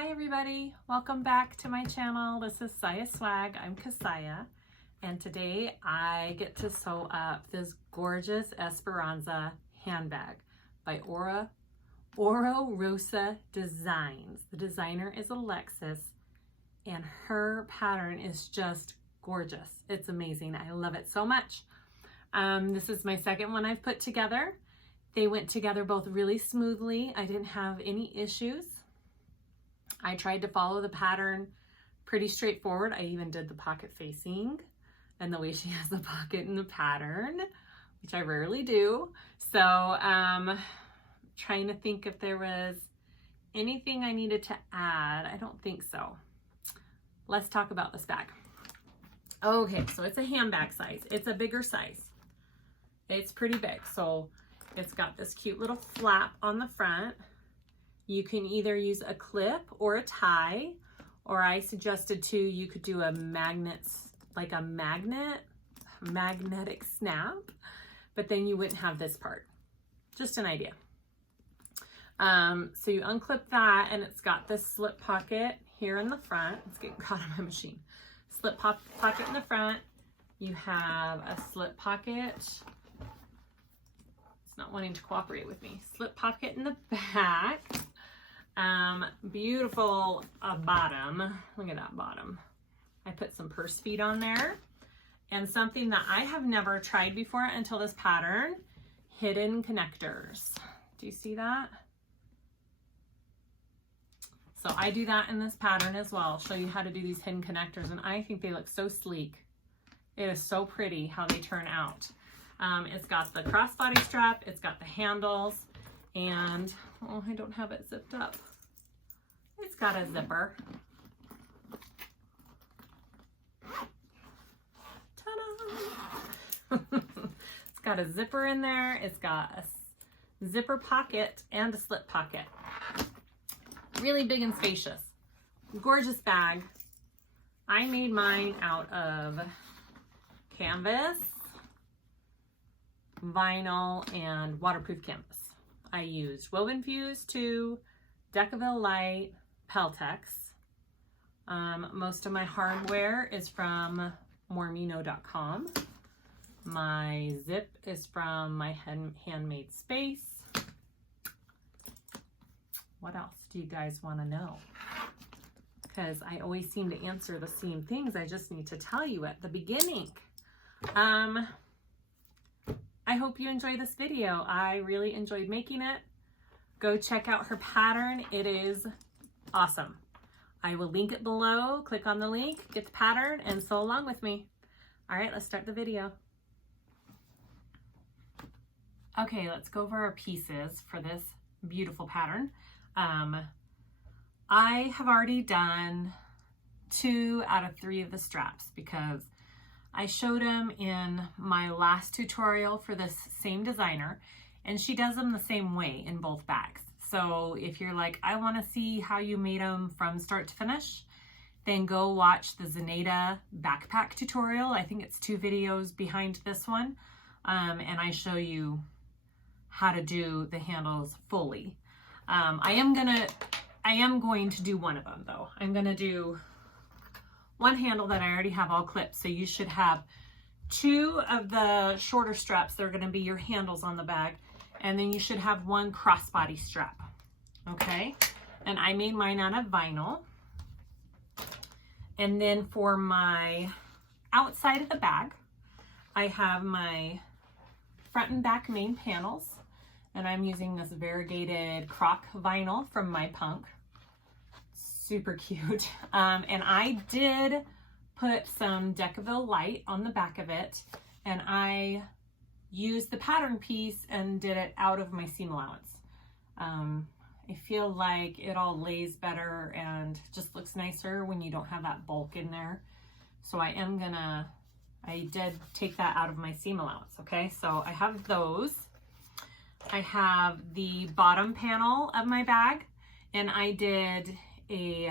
Hi everybody, welcome back to my channel. This is SiahSwag. I'm Kassiah, and today I get to sew up this gorgeous Esperanza handbag by Oro Rosa Designs. The designer is Alexis, and her pattern is just gorgeous. It's amazing. I love it so much. This is my second one I've put together. They went together both really smoothly. I didn't have any issues. I tried to follow the pattern pretty straightforward. I even did the pocket facing and the way she has the pocket in the pattern, which I rarely do. So trying to think if there was anything I needed to add. I don't think so. Let's talk about this bag. Okay, so it's a handbag size. It's a bigger size. It's pretty big. So it's got this cute little flap on the front. You can either use a clip or a tie, or I suggested too, you could do a magnetic snap, but then you wouldn't have this part. Just an idea. So you unclip that, and it's got this slip pocket here in the front. It's getting caught on my machine. Slip pocket in the front. You have a slip pocket. It's not wanting to cooperate with me. Slip pocket in the back. Beautiful bottom. Look at that bottom. I put some purse feet on there, and something that I have never tried before until this pattern, hidden connectors. Do you see that? So I do that in this pattern as well. I'll show you how to do these hidden connectors, and I think they look so sleek. It is so pretty how they turn out. It's got the crossbody strap, it's got the handles, and oh, I don't have it zipped up. It's got a zipper. Ta-da! It's got a zipper in there. It's got a zipper pocket and a slip pocket. Really big and spacious. Gorgeous bag. I made mine out of canvas, vinyl, and waterproof canvas. I used Wovenfuse 2, Decovil Light, Peltex. Most of my hardware is from mormino.com. My zip is from my Handmade Space. What else do you guys want to know? Because I always seem to answer the same things. I just need to tell you at the beginning. I hope you enjoy this video. I really enjoyed making it. Go check out her pattern. It is awesome. I will link it below. Click on the link, get the pattern, and sew along with me. All right, let's start the video. Okay, let's go over our pieces for this beautiful pattern. I have already done 2 out of 3 of the straps because I showed them in my last tutorial for this same designer, and she does them the same way in both bags. So if you're like, I want to see how you made them from start to finish, then go watch the Zenaida backpack tutorial. I think it's 2 videos behind this one. And I show you how to do the handles fully. I am going to do one of them though. I'm going to do one handle that I already have all clipped. So you should have 2 of the shorter straps that are going to be your handles on the bag. And then you should have 1 crossbody strap. Okay. And I made mine out of vinyl. And then for my outside of the bag, I have my front and back main panels. And I'm using this variegated croc vinyl from My Punk. Super cute. And I did put some Decovil Light on the back of it, and I used the pattern piece and did it out of my seam allowance. I feel like it all lays better and just looks nicer when you don't have that bulk in there. So I did take that out of my seam allowance. Okay, so I have those. I have the bottom panel of my bag, and I did a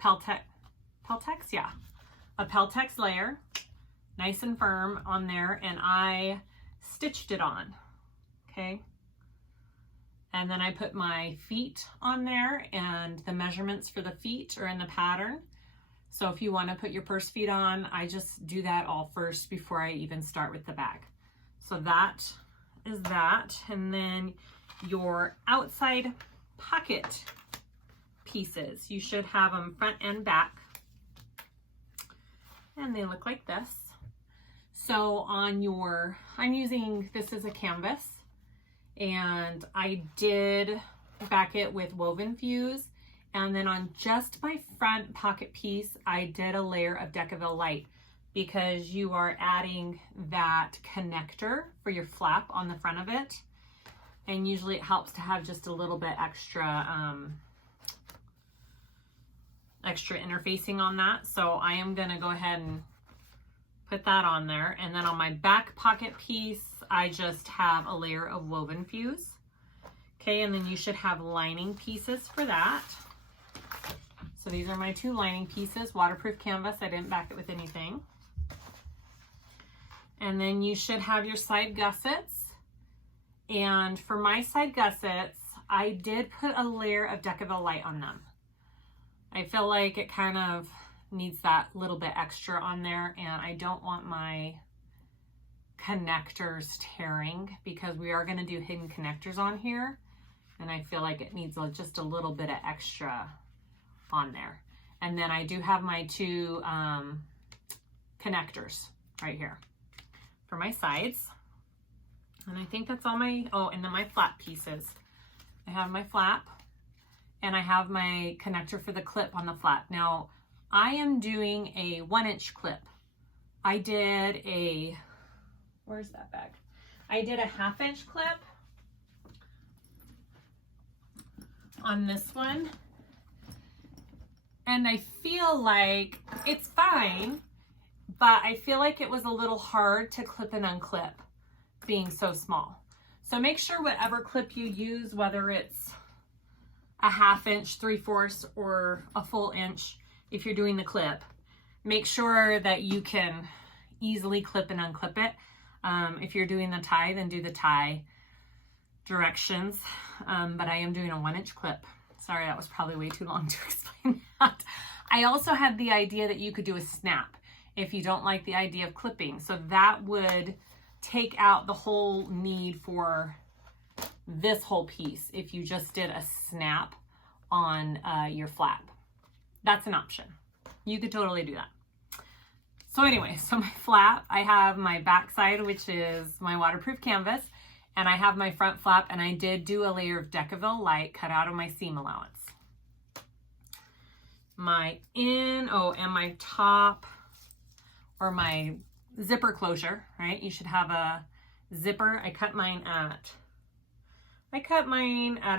Peltex, yeah, a Peltex layer, nice and firm on there, and I stitched it on. Okay, And then I put my feet on there, and the measurements for the feet are in the pattern. So if you want to put your purse feet on, I just do that all first before I even start with the bag. So that is that. And then your outside pocket pieces, you should have them front and back. And they look like this. So on your, I'm using, this is a canvas, and I did back it with Wovenfuse. And then on just my front pocket piece, I did a layer of decovil light, because you are adding that connector for your flap on the front of it. And usually it helps to have just a little bit extra, extra interfacing on that. So I am gonna go ahead and put that on there. And then on my back pocket piece, I just have a layer of Wovenfuse. Okay, and then you should have lining pieces for that. So these are my two lining pieces, waterproof canvas. I didn't back it with anything. And then you should have your side gussets. And for my side gussets, I did put a layer of decovil light on them. I feel like it kind of needs that little bit extra on there, and I don't want my connectors tearing, because we are going to do hidden connectors on here, and I feel like it needs just a little bit of extra on there. And then I do have my two connectors right here for my sides, and I think that's all my, oh, and then my flap pieces. I have my flap, and I have my connector for the clip on the flap. Now I am doing a 1-inch clip. I did a, where's that bag? I did a 1/2-inch clip on this one. And I feel like it's fine, but I feel like it was a little hard to clip and unclip being so small. So make sure whatever clip you use, whether it's a 1/2 inch, 3/4, or a full inch, if you're doing the clip, make sure that you can easily clip and unclip it. If you're doing the tie, then do the tie directions. But I am doing a 1-inch clip. Sorry, that was probably way too long to explain that. I also had the idea that you could do a snap if you don't like the idea of clipping. So that would take out the whole need for this whole piece if you just did a snap on your flap. That's an option. You could totally do that. So anyway, so my flap, I have my back side, which is my waterproof canvas, and I have my front flap, and I did do a layer of decovil light cut out of my seam allowance. My and my top, or my zipper closure, right? You should have a zipper. I cut mine at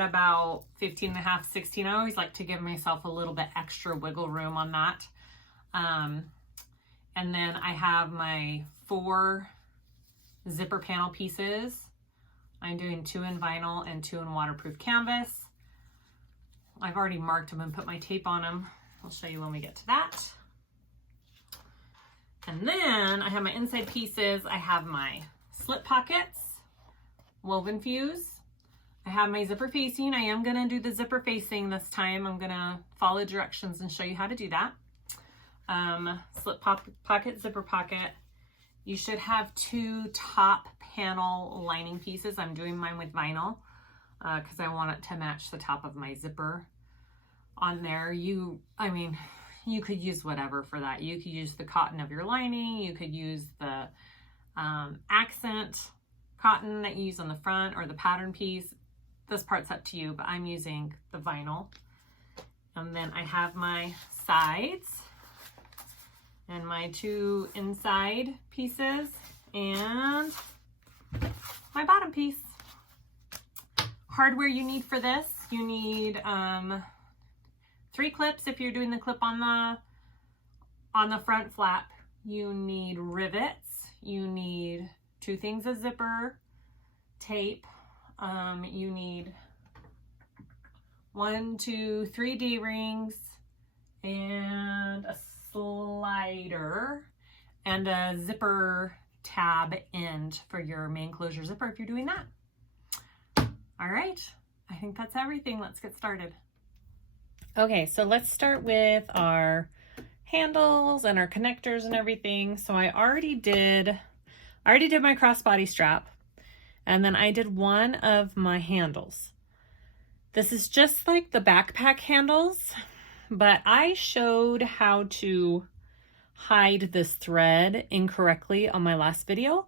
about 15.5, 16. I always like to give myself a little bit extra wiggle room on that. And then I have my 4 zipper panel pieces. I'm doing 2 in vinyl and 2 in waterproof canvas. I've already marked them and put my tape on them. I'll show you when we get to that. And then I have my inside pieces. I have my slip pockets, Wovenfuse. I have my zipper facing. I am gonna do the zipper facing this time. I'm gonna follow directions and show you how to do that. Slip pocket, zipper pocket. You should have 2 top panel lining pieces. I'm doing mine with vinyl because I want it to match the top of my zipper on there. You could use whatever for that. You could use the cotton of your lining. You could use the accent cotton that you use on the front, or the pattern piece. This part's up to you, but I'm using the vinyl. And then I have my sides and my 2 inside pieces and my bottom piece. Hardware you need for this, you need 3 clips if you're doing the clip on the front flap. You need rivets. You need 2 things of zipper tape. You need 1, 2, 3 D-rings and a slider and a zipper tab end for your main closure zipper if you're doing that. All right, I think that's everything. Let's get started. Okay, so let's start with our handles and our connectors and everything. So I already did my crossbody strap, and then I did one of my handles. This is just like the backpack handles, but I showed how to hide this thread incorrectly on my last video.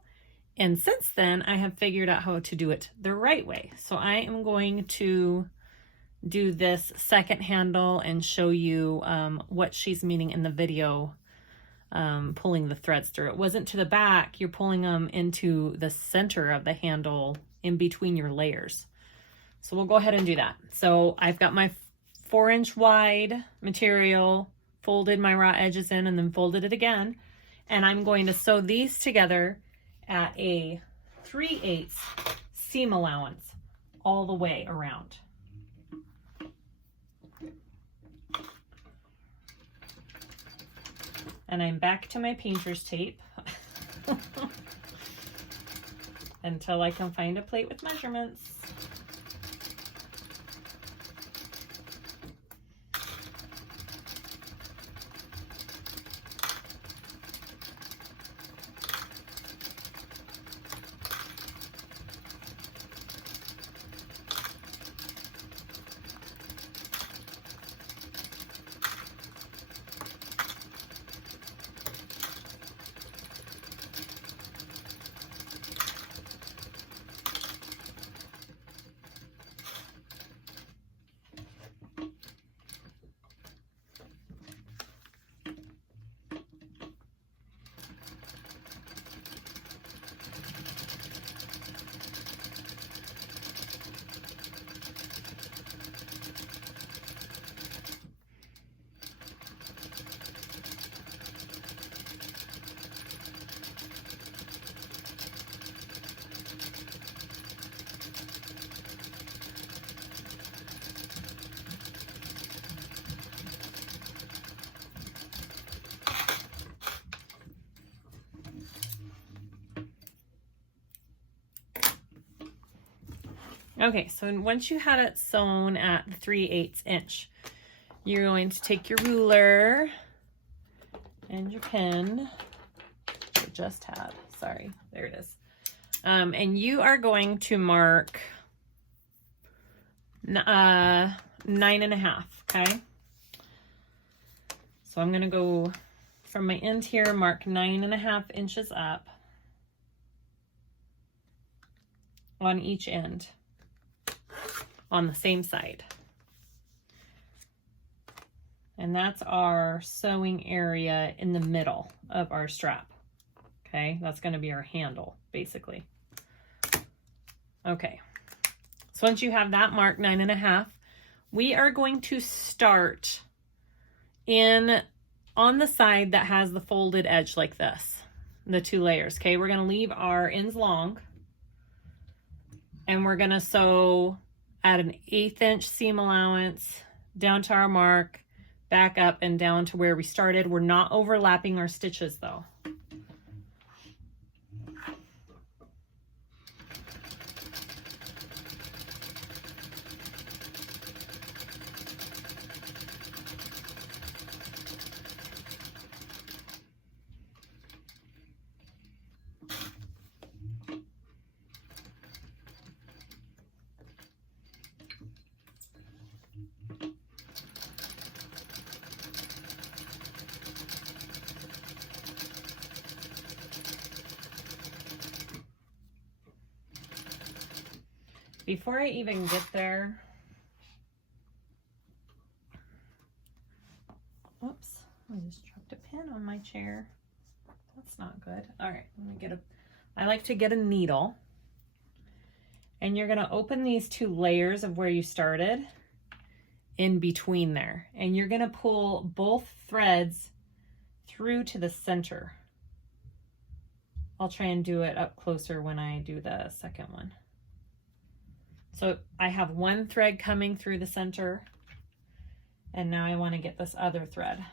And since then, I have figured out how to do it the right way. So I am going to do this second handle and show you what she's meaning in the video, pulling the threads through. It wasn't to the back, you're pulling them into the center of the handle in between your layers. So we'll go ahead and do that. So I've got my 4-inch wide material, folded my raw edges in and then folded it again. And I'm going to sew these together at a 3/8 seam allowance all the way around. And I'm back to my painter's tape until I can find a plate with measurements. Okay, so once you had it sewn at 3/8 inch, you're going to take your ruler and your pin, which I just had, sorry, there it is. And you are going to mark 9.5, okay? So I'm gonna go from my end here, mark 9.5 inches up on each end, on the same side. And that's our sewing area in the middle of our strap. Okay, that's going to be our handle, basically. Okay, so once you have that marked 9.5, we are going to start on the side that has the folded edge like this, the 2 layers. Okay, we're going to leave our ends long, and we're going to sew at an 1/8 inch seam allowance down to our mark, back up and down to where we started. We're not overlapping our stitches though. Before I even get there, whoops, I just dropped a pin on my chair. That's not good. All right, let me I like to get a needle, and you're gonna open these 2 layers of where you started in between there, and you're gonna pull both threads through to the center. I'll try and do it up closer when I do the second one. So I have 1 thread coming through the center, and now I want to get this other thread.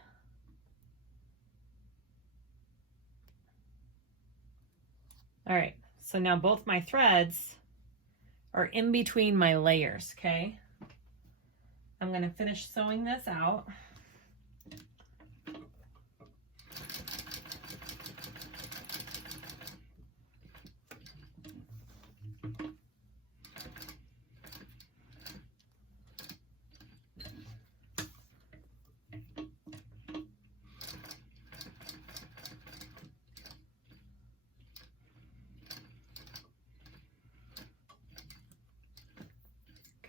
All right, so now both my threads or in between my layers, okay? I'm gonna finish sewing this out.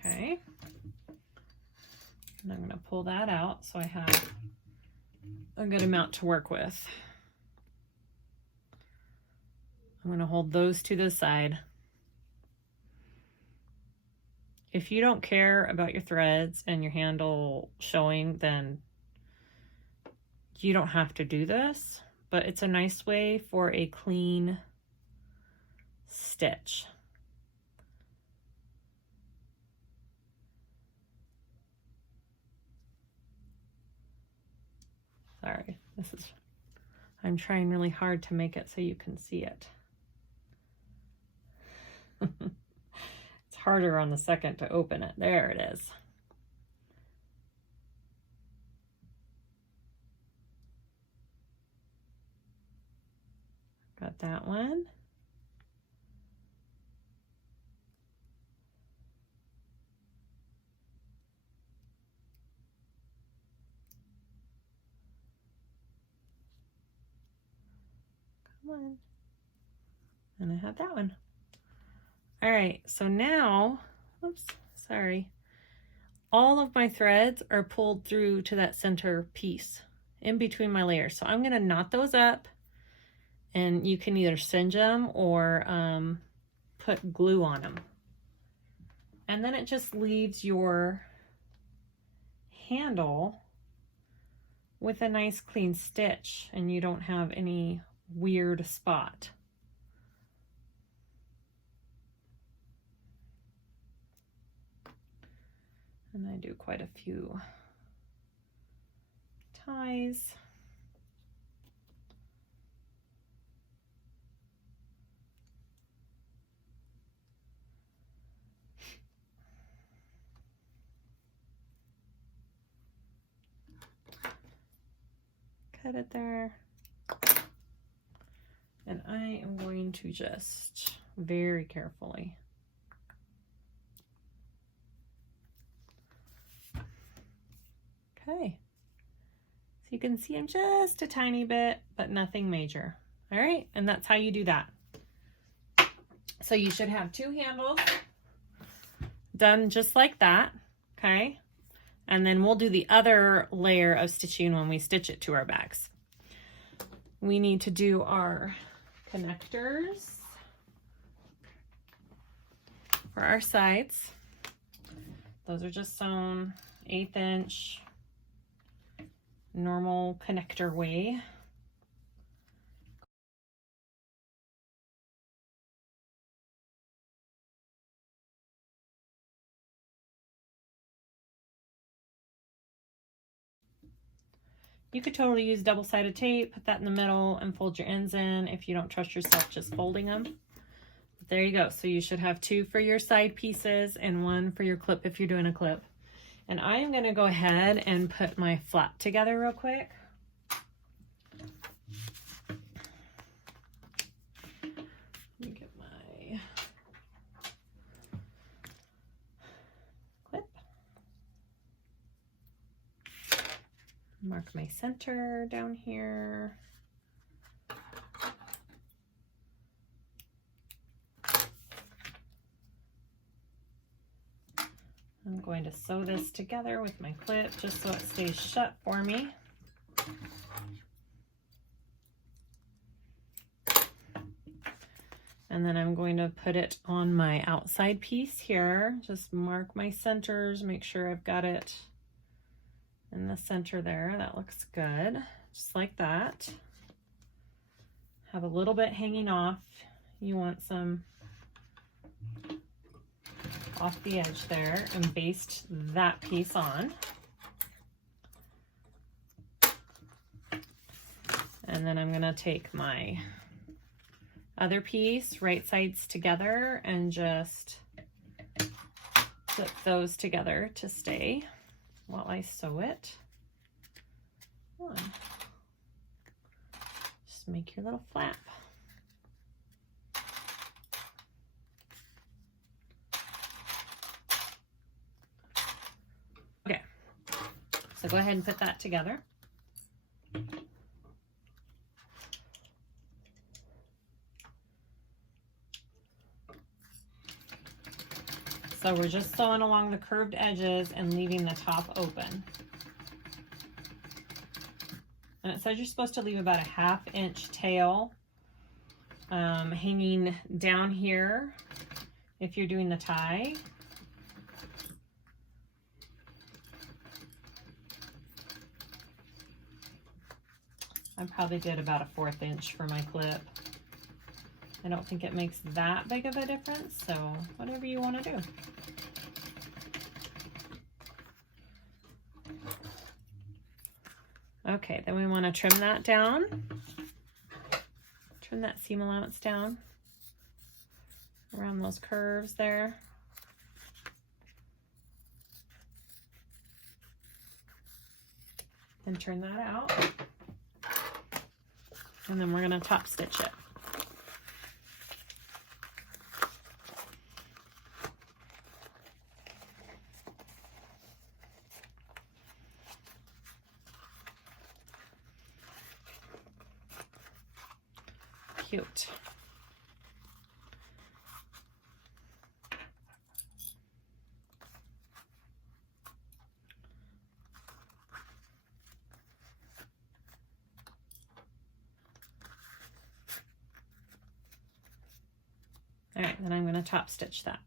Okay, and I'm going to pull that out so I have a good amount to work with. I'm going to hold those to the side. If you don't care about your threads and your handle showing, then you don't have to do this, but it's a nice way for a clean stitch. Sorry, I'm trying really hard to make it so you can see it. It's harder on the second to open it. There it is. Got that one. One. And I have that one. All right, so now, oops, sorry. All of my threads are pulled through to that center piece in between my layers. So I'm gonna knot those up, and you can either singe them or put glue on them. And then it just leaves your handle with a nice clean stitch, and you don't have any weird spot. And I do quite a few ties. Cut it there. And I am going to just very carefully okay, so you can see I'm just a tiny bit, but nothing major. All right, and that's how you do that. So you should have two handles done just like that, okay? And then we'll do the other layer of stitching when we stitch it to our bags. We need to do our connectors for our sides. Those are just sewn 1/8 inch normal connector way. You could totally use double-sided tape, put that in the middle and fold your ends in if you don't trust yourself just folding them. But there you go. So you should have two for your side pieces and one for your clip if you're doing a clip. And I am going to go ahead and put my flap together real quick. Let me get my clip. Mark my center down here. I'm going to sew this together with my clip just so it stays shut for me. And then I'm going to put it on my outside piece here. Just mark my centers, make sure I've got it in the center there. That looks good, just like that. Have a little bit hanging off. You want some off the edge there, and baste that piece on. And then I'm gonna take my other piece, right sides together, and just Put those together to stay while I sew it. Come on. Just make your little flap. Okay, so go ahead and put that together. So we're just sewing along the curved edges and leaving the top open. And it says you're supposed to leave about a 1/2 inch tail hanging down here if you're doing the tie. I probably did about a 1/4 inch for my clip. I don't think it makes that big of a difference, so whatever you want to do. Okay, then we want to trim that down. Trim that seam allowance down around those curves there. And turn that out. And then we're going to top stitch it. Cute. All right, then I'm going to top stitch that.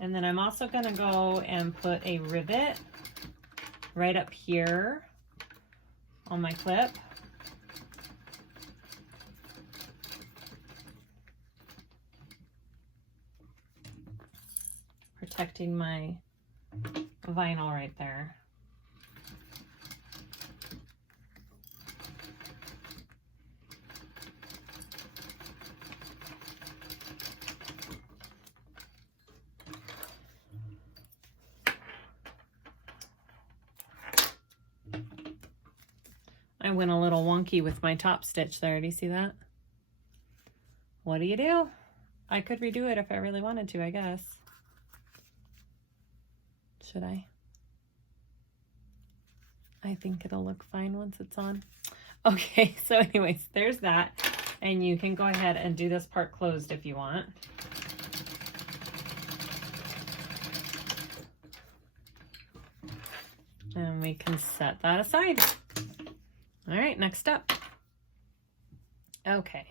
And then I'm also going to go and put a rivet right up here on my clip. Protecting my vinyl right there. I went a little wonky with my top stitch there. Do you see that? What do you do? I could redo it if I really wanted to, I guess. Should I? I think it'll look fine once it's on. Okay, so anyways, there's that. And you can go ahead and do this part closed if you want. And we can set that aside. All right, next up. Okay,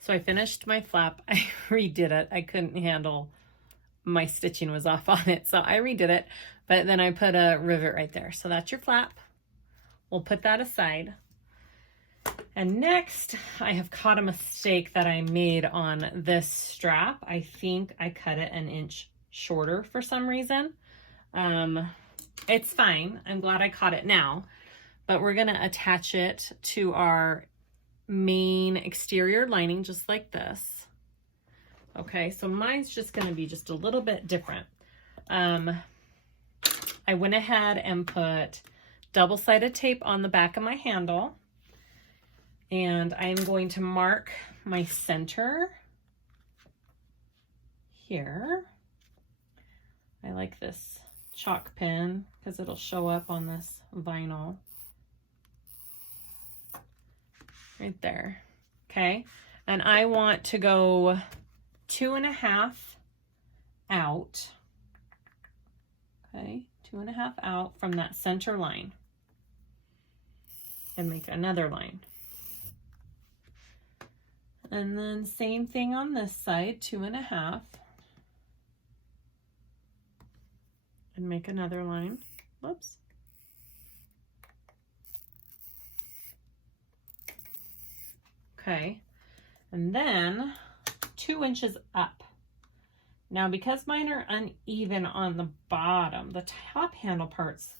so I finished my flap. I redid it. I couldn't handle, my stitching was off on it, so I redid it, but then I put a rivet right there. So that's your flap. We'll put that aside. And next, I have caught a mistake that I made on this strap. I think I cut it 1 inch shorter for some reason. It's fine. I'm glad I caught it now. But we're gonna attach it to our main exterior lining just like this. Okay, so mine's just gonna be just a little bit different. I went ahead and put double-sided tape on the back of my handle, and I'm going to mark my center here. I like this chalk pen because it'll show up on this vinyl. Right there. Okay. And I want to go 2.5 out. Okay. 2.5 out from that center line. And make another line. And then same thing on this side, 2.5. And make another line. Whoops. Okay, and then 2 inches up. Now, because mine are uneven on the bottom, the top handle part's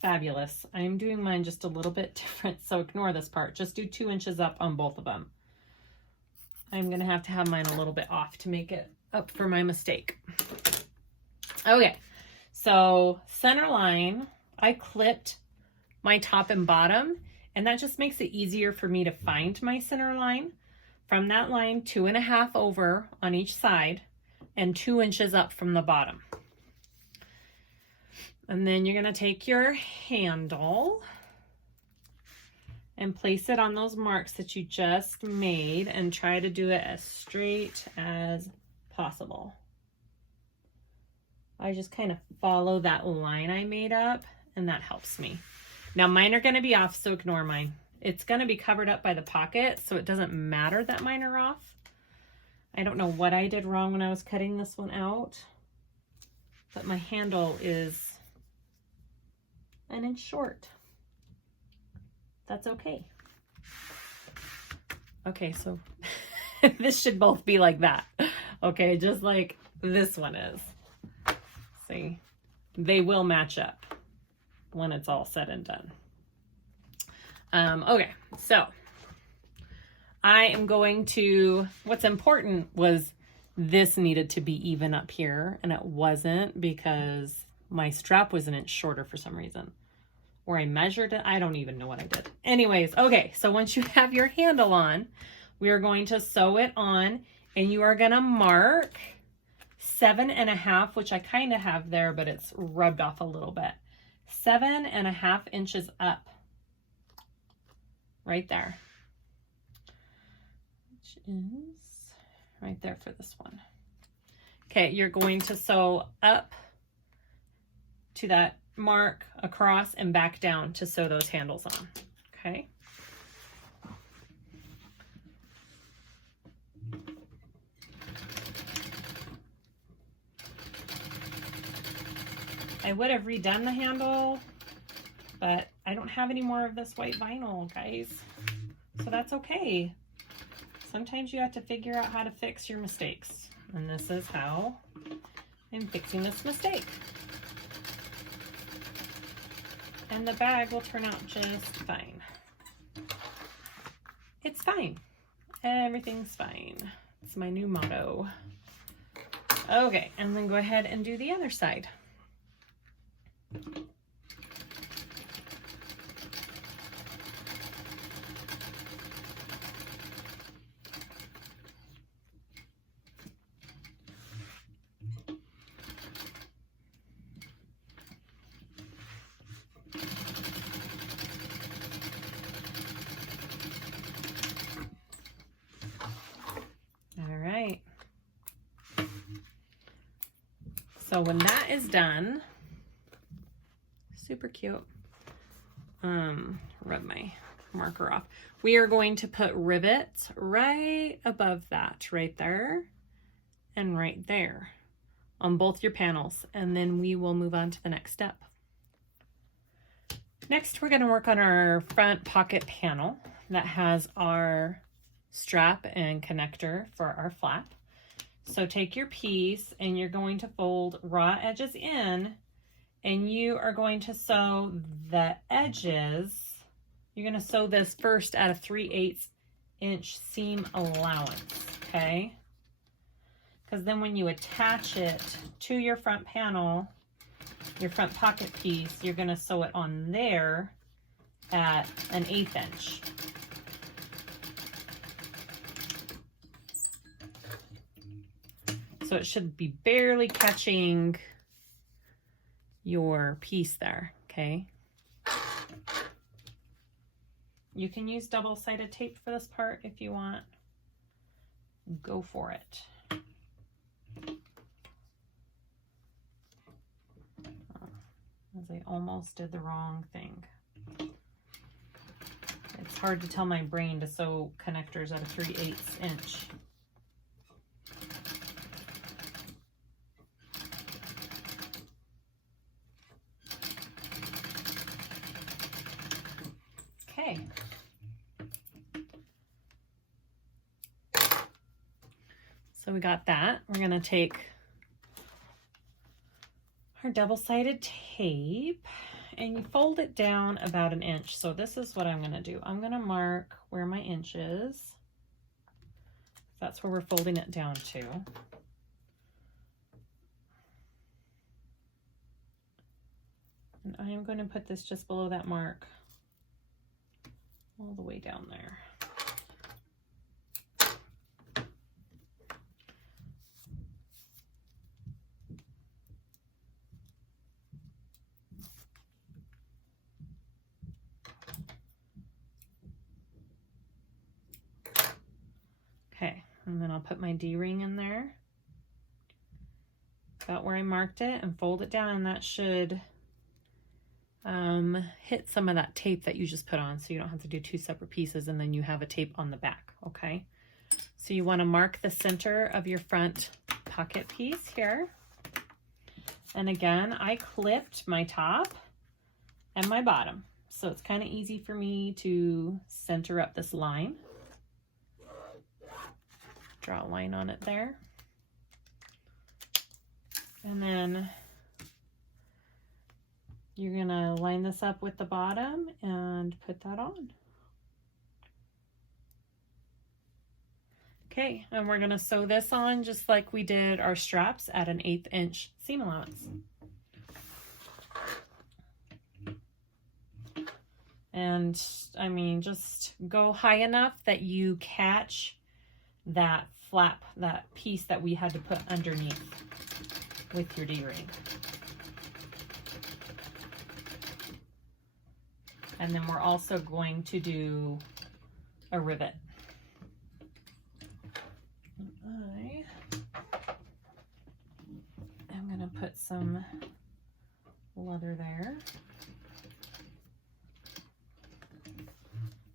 fabulous. I'm doing mine just a little bit different, so ignore this part. Just do 2 inches up on both of them. I'm gonna have to have mine a little bit off to make it up for my mistake. Okay, so center line, I clipped my top and bottom, and that just makes it easier for me to find my center line. From that line, 2.5 over on each side and 2 inches up from the bottom. And then you're gonna take your handle and place it on those marks that you just made and try to do it as straight as possible. I just kind of follow that line I made up, and that helps me. Now mine are gonna be off, so ignore mine. It's gonna be covered up by the pocket, so it doesn't matter that mine are off. I don't know what I did wrong when I was cutting this one out, but my handle is an inch short. That's okay. Okay, so this should both be like that. Okay, just like this one is. See, they will match up when it's all said and done. Okay, so I am going to, what's important was this needed to be even up here, and it wasn't because my strap was an inch shorter for some reason. Or I measured it. I don't even know what I did. Anyways, okay, so once you have your handle on, we are going to sew it on, and you are gonna mark 7.5, which I kind of have there, but it's rubbed off a little bit. 7.5 inches up, right there, which is right there for this one. Okay, you're going to sew up to that mark, across, and back down to sew those handles on. Okay. I would have redone the handle, but I don't have any more of this white vinyl, guys. So that's okay. Sometimes you have to figure out how to fix your mistakes. And this is how I'm fixing this mistake. And the bag will turn out just fine. It's fine. Everything's fine. It's my new motto. Okay, and then go ahead and do the other side. So when that is done, super cute, rub my marker off. We are going to put rivets right above that, right there and right there on both your panels, and then we will move on to the next step. Next, we're going to work on our front pocket panel that has our strap and connector for our flap. So take your piece and you're going to fold raw edges in, and you are going to sew the edges. You're going to sew this first at a 3/8 inch seam allowance, okay? Because then when you attach it to your front panel, your front pocket piece, you're going to sew it on there at an 1/8 inch. So it should be barely catching your piece there, okay? You can use double-sided tape for this part if you want. Go for it. As I almost did the wrong thing. It's hard to tell my brain to sew connectors at a 3/8 inch. Okay. So we got that. We're going to take our double-sided tape and you fold it down about 1 inch. So this is what I'm gonna do. I'm gonna mark where my inch is. That's where we're folding it down to. And I am going to put this just below that mark, all the way down there. Okay, and then I'll put my D-ring in there, about where I marked it, and fold it down, and that should hit some of that tape that you just put on, so you don't have to do 2 separate pieces and then you have a tape on the back. Okay, so you want to mark the center of your front pocket piece here, and again I clipped my top and my bottom, so it's kind of easy for me to center up this line. Draw a line on it there, and then you're gonna line this up with the bottom and put that on. Okay, and we're gonna sew this on just like we did our straps at an 1/8 inch seam allowance. And I mean, just go high enough that you catch that flap, that piece that we had to put underneath with your D-ring. And then we're also going to do a rivet. I am going to put some leather there,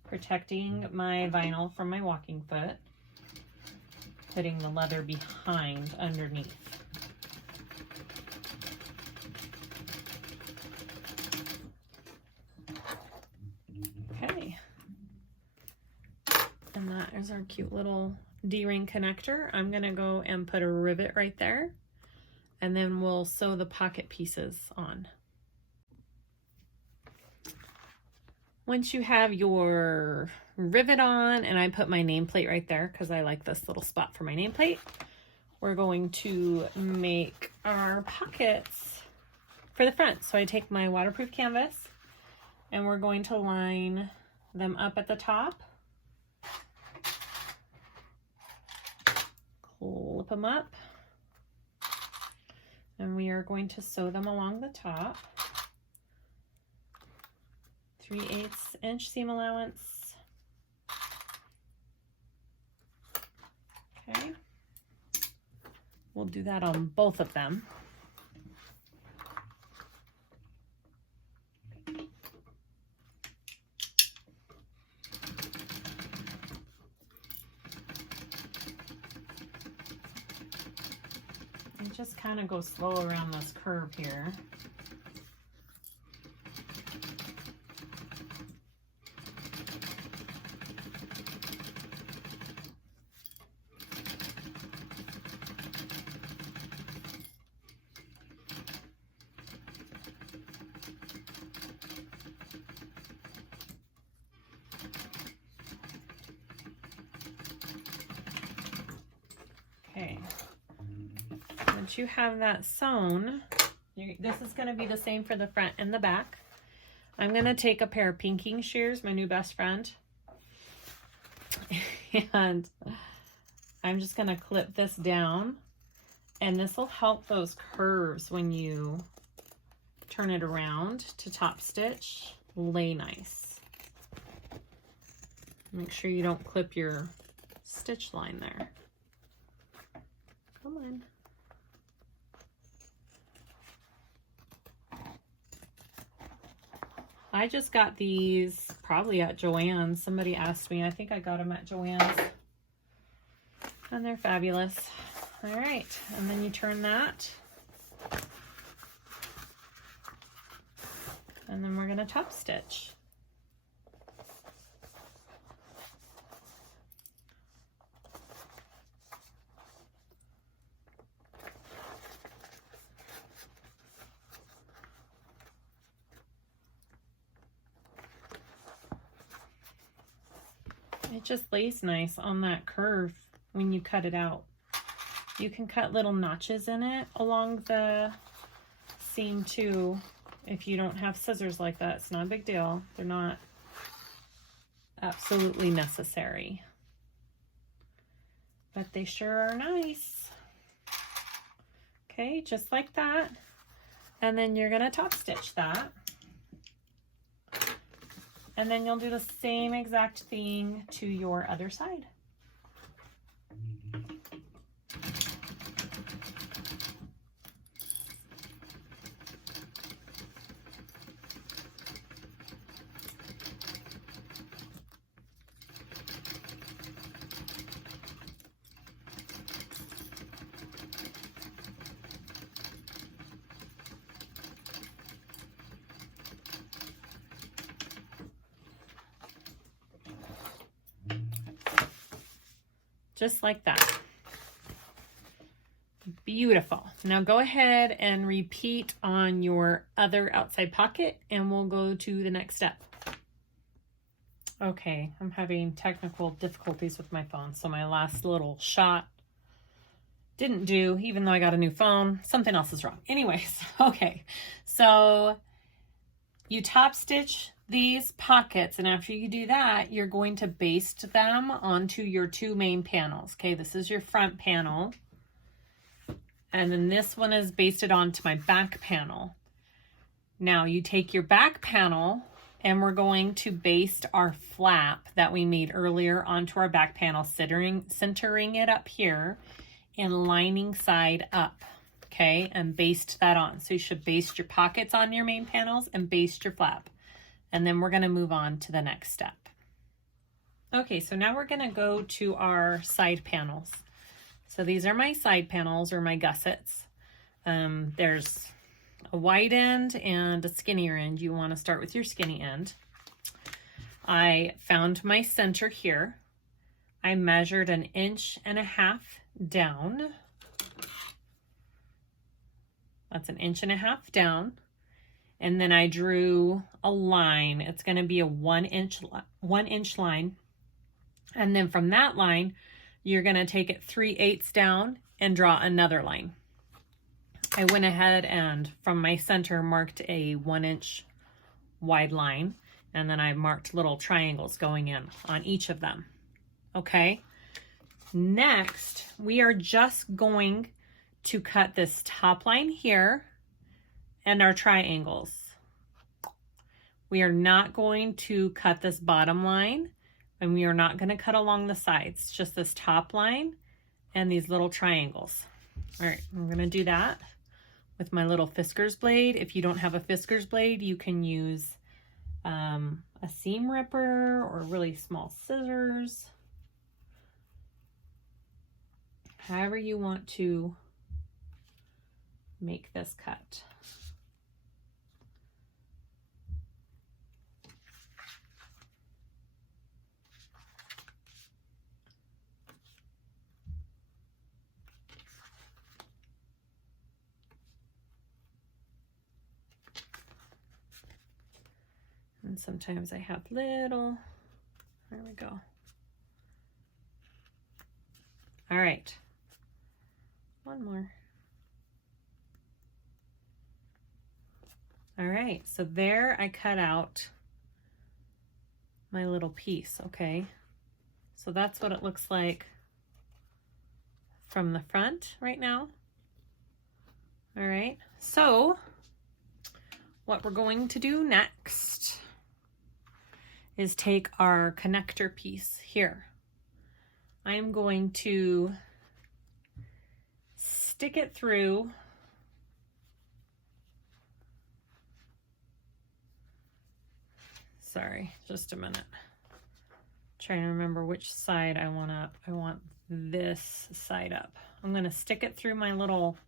protecting my vinyl from my walking foot, putting the leather behind underneath. Okay, and that is our cute little D-ring connector. I'm gonna go and put a rivet right there, and then we'll sew the pocket pieces on. Once you have your rivet on, and I put my nameplate right there because I like this little spot for my nameplate, we're going to make our pockets for the front. So I take my waterproof canvas and we're going to line them up at the top, clip them up, and we are going to sew them along the top. 3/8 inch seam allowance. Okay, we'll do that on both of them. And just kind of go slow around this curve here. Okay, once you have that sewn, this is going to be the same for the front and the back. I'm going to take a pair of pinking shears, my new best friend, and I'm just going to clip this down, and this will help those curves when you turn it around to top stitch lay nice. Make sure you don't clip your stitch line there. Come on. I just got these probably at Joann's. Somebody asked me. I think I got them at Joann's. And they're fabulous. All right. And then you turn that. And then we're going to top stitch. It just lays nice on that curve when you cut it out. You can cut little notches in it along the seam too. If you don't have scissors like that, it's not a big deal. They're not absolutely necessary, but they sure are nice. Okay, just like that. And then you're gonna top stitch that. And then you'll do the same exact thing to your other side. Just like that. Beautiful. Now go ahead and repeat on your other outside pocket and we'll go to the next step. Okay, I'm having technical difficulties with my phone, so my last little shot didn't do, even though I got a new phone. Something else is wrong. Anyways, okay, so you top stitch these pockets, and after you do that, you're going to baste them onto your two main panels. Okay, this is your front panel, and then this one is basted onto my back panel. Now you take your back panel and we're going to baste our flap that we made earlier onto our back panel, centering it up here and lining side up. Okay, and baste that on. So you should baste your pockets on your main panels and baste your flap. And then we're going to move on to the next step. Okay, so now we're going to go to our side panels. So these are my side panels, or my gussets. There's a wide end and a skinnier end. You want to start with your skinny end. I found my center here. I measured 1.5 inches down. That's 1.5 inches down. And then I drew a line. It's going to be a 1 inch line. And then from that line, you're going to take it 3/8 down and draw another line. I went ahead and from my center marked a 1 inch wide line. And then I marked little triangles going in on each of them. Okay. Next, we are just going to cut this top line here and our triangles. We are not going to cut this bottom line, and we are not going to cut along the sides, just this top line and these little triangles. All right, I'm going to do that with my little Fiskars blade. If you don't have a Fiskars blade, you can use a seam ripper or really small scissors. However you want to make this cut. And sometimes I have little, there we go. All right, one more. All right, so there I cut out my little piece, okay? So that's what it looks like from the front right now. All right, so what we're going to do next is take our connector piece here. I am going to stick it through sorry, just a minute. Trying to remember which side I want up. I want this side up. I'm going to stick it through my little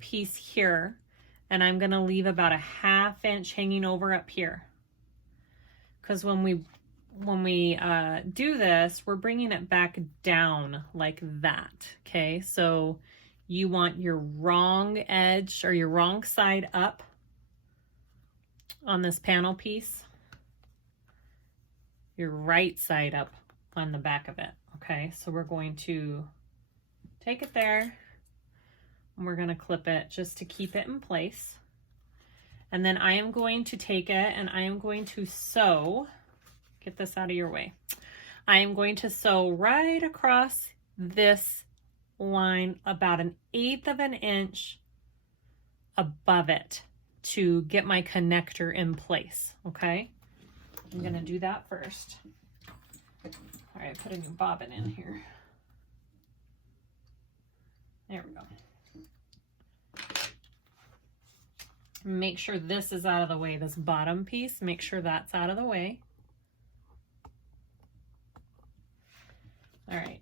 piece here, and I'm going to leave about a 1/2 inch hanging over up here. Because when we do this, we're bringing it back down like that, okay? So you want your wrong edge or your wrong side up on this panel piece, your right side up on the back of it. Okay, so we're going to take it there and we're going to clip it just to keep it in place. And then I am going to take it and I am going to sew, get this out of your way. I am going to sew right across this line about 1/8 of an inch above it to get my connector in place, okay? I'm gonna do that first. All right, put a new bobbin in here. There we go. Make sure this is out of the way, this bottom piece, make sure that's out of the way. All right,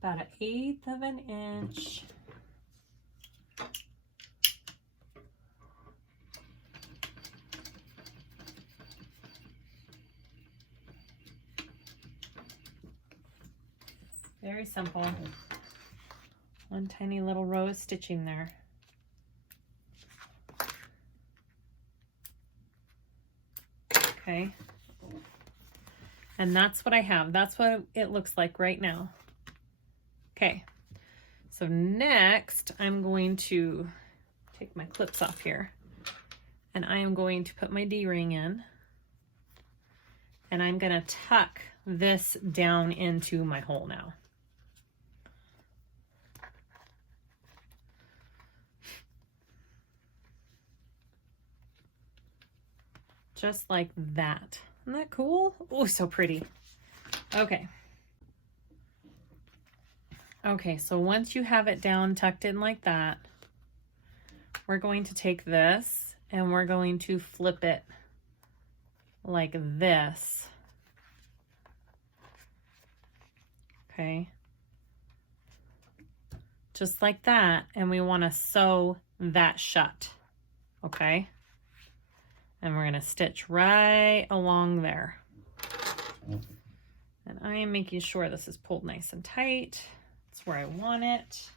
about 1/8 of an inch. Very simple. One tiny little row of stitching there. Okay. And that's what I have. That's what it looks like right now. Okay. So next I'm going to take my clips off here and I am going to put my D-ring in and I'm going to tuck this down into my hole now. Just like that. Isn't that cool? Oh, so pretty. Okay. Okay, so once you have it down, tucked in like that, we're going to take this and we're going to flip it like this. Okay. Just like that. And we want to sew that shut. Okay. And we're going to stitch right along there. And I am making sure this is pulled nice and tight. It's where I want it.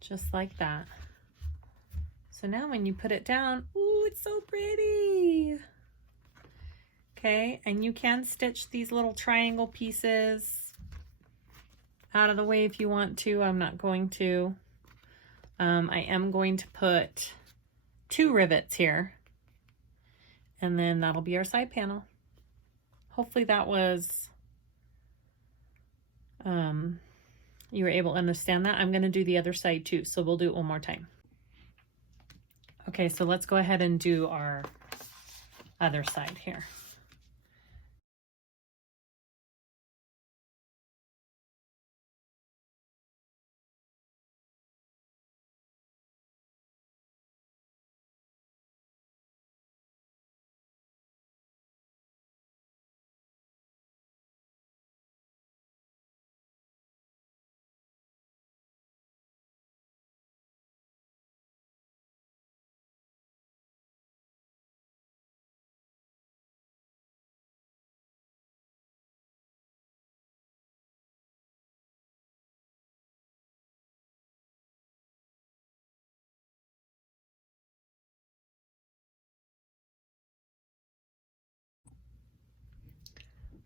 Just like that. So now when you put it down, ooh, it's so pretty. Okay, and you can stitch these little triangle pieces out of the way if you want to. I'm not going to. I am going to put 2 rivets here. And then that'll be our side panel. Hopefully that was, you were able to understand that. I'm going to do the other side too, so we'll do it one more time. Okay, so let's go ahead and do our other side here.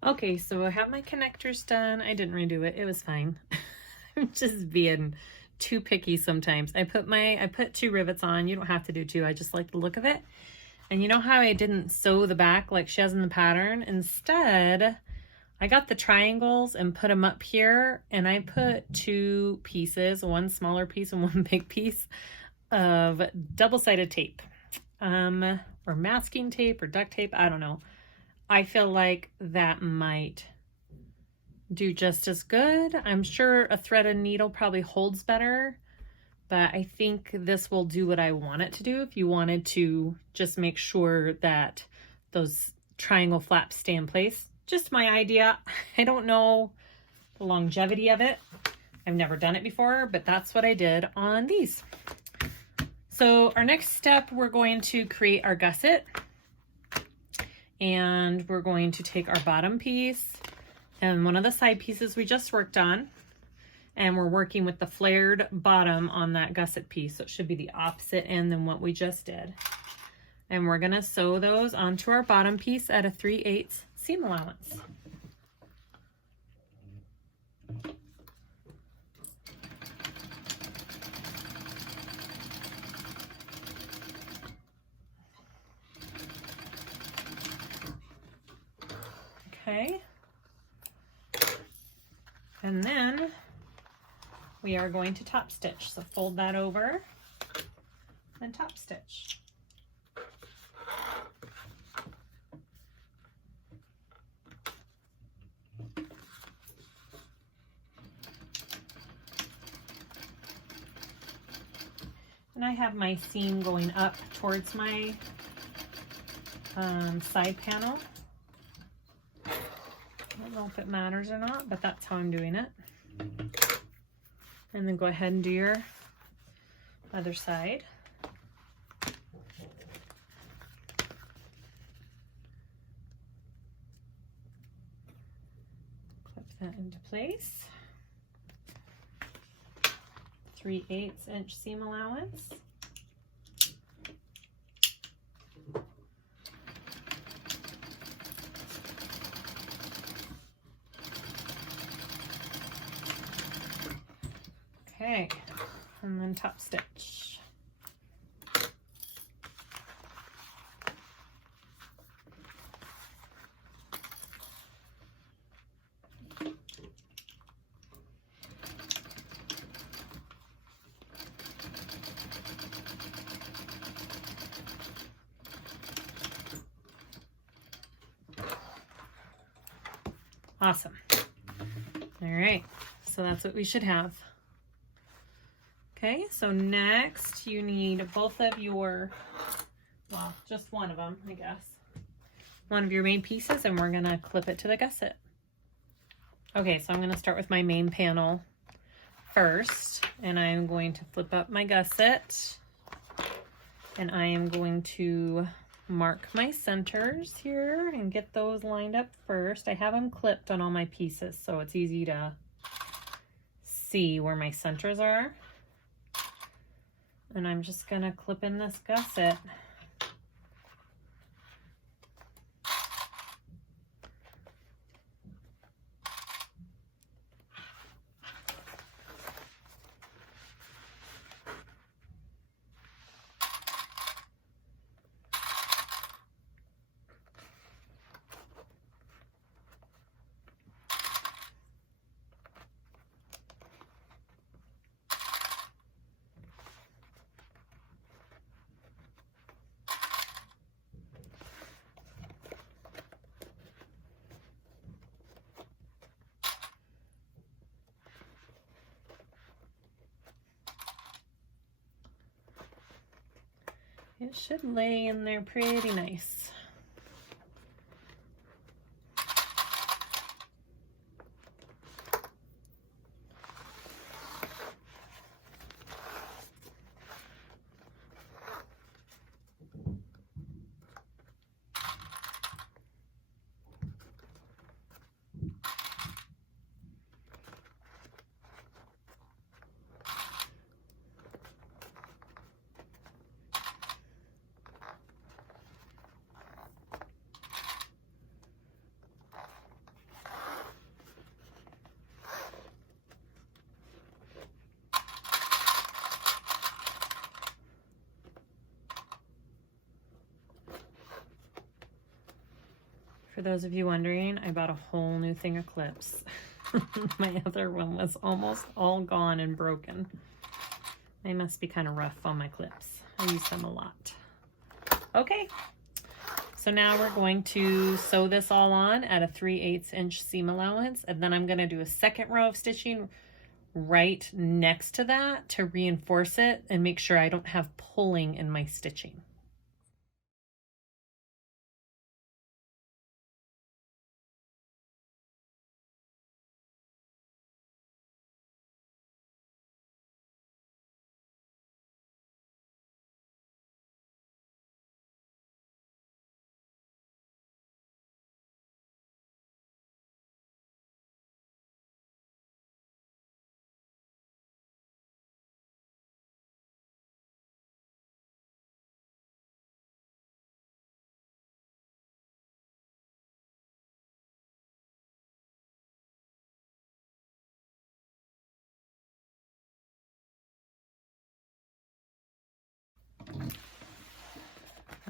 Okay, so I have my connectors done. I didn't redo it. It was fine. I'm just being too picky sometimes. I put 2 rivets on. You don't have to do 2. I just like the look of it. And you know how I didn't sew the back like she has in the pattern? Instead, I got the triangles and put them up here, and I put 2 pieces, one smaller piece and one big piece of double-sided tape, or masking tape or duct tape. I don't know. I feel like that might do just as good. I'm sure a threaded needle probably holds better, but I think this will do what I want it to do. If you wanted to just make sure that those triangle flaps stay in place, just my idea. I don't know the longevity of it. I've never done it before, but that's what I did on these. So our next step, we're going to create our gusset, and we're going to take our bottom piece and one of the side pieces we just worked on, and we're working with the flared bottom on that gusset piece. So it should be the opposite end than what we just did. And we're gonna sew those onto our bottom piece at a 3/8 seam allowance. Okay. And then we are going to top stitch. So fold that over and top stitch. And I have my seam going up towards my side panel. I don't know if it matters or not, but that's how I'm doing it. And then go ahead and do your other side. Clip that into place. 3/8 inch seam allowance. Okay, and then top stitch. Awesome. All right, so that's what we should have. Okay, so next you need both of your, well, just one of them, I guess. One of your main pieces, and we're gonna clip it to the gusset. Okay, so I'm gonna start with my main panel first, and I'm going to flip up my gusset, and I am going to mark my centers here and get those lined up first. I have them clipped on all my pieces, so it's easy to see where my centers are. And I'm just gonna clip in this gusset. It should lay in there pretty nice. For those of you wondering, I bought a whole new thing of clips. My other one was almost all gone and broken. They must be kind of rough on my clips. I use them a lot. Okay, so now we're going to sew this all on at a 3/8 inch seam allowance, and then I'm going to do a second row of stitching right next to that to reinforce it and make sure I don't have pulling in my stitching.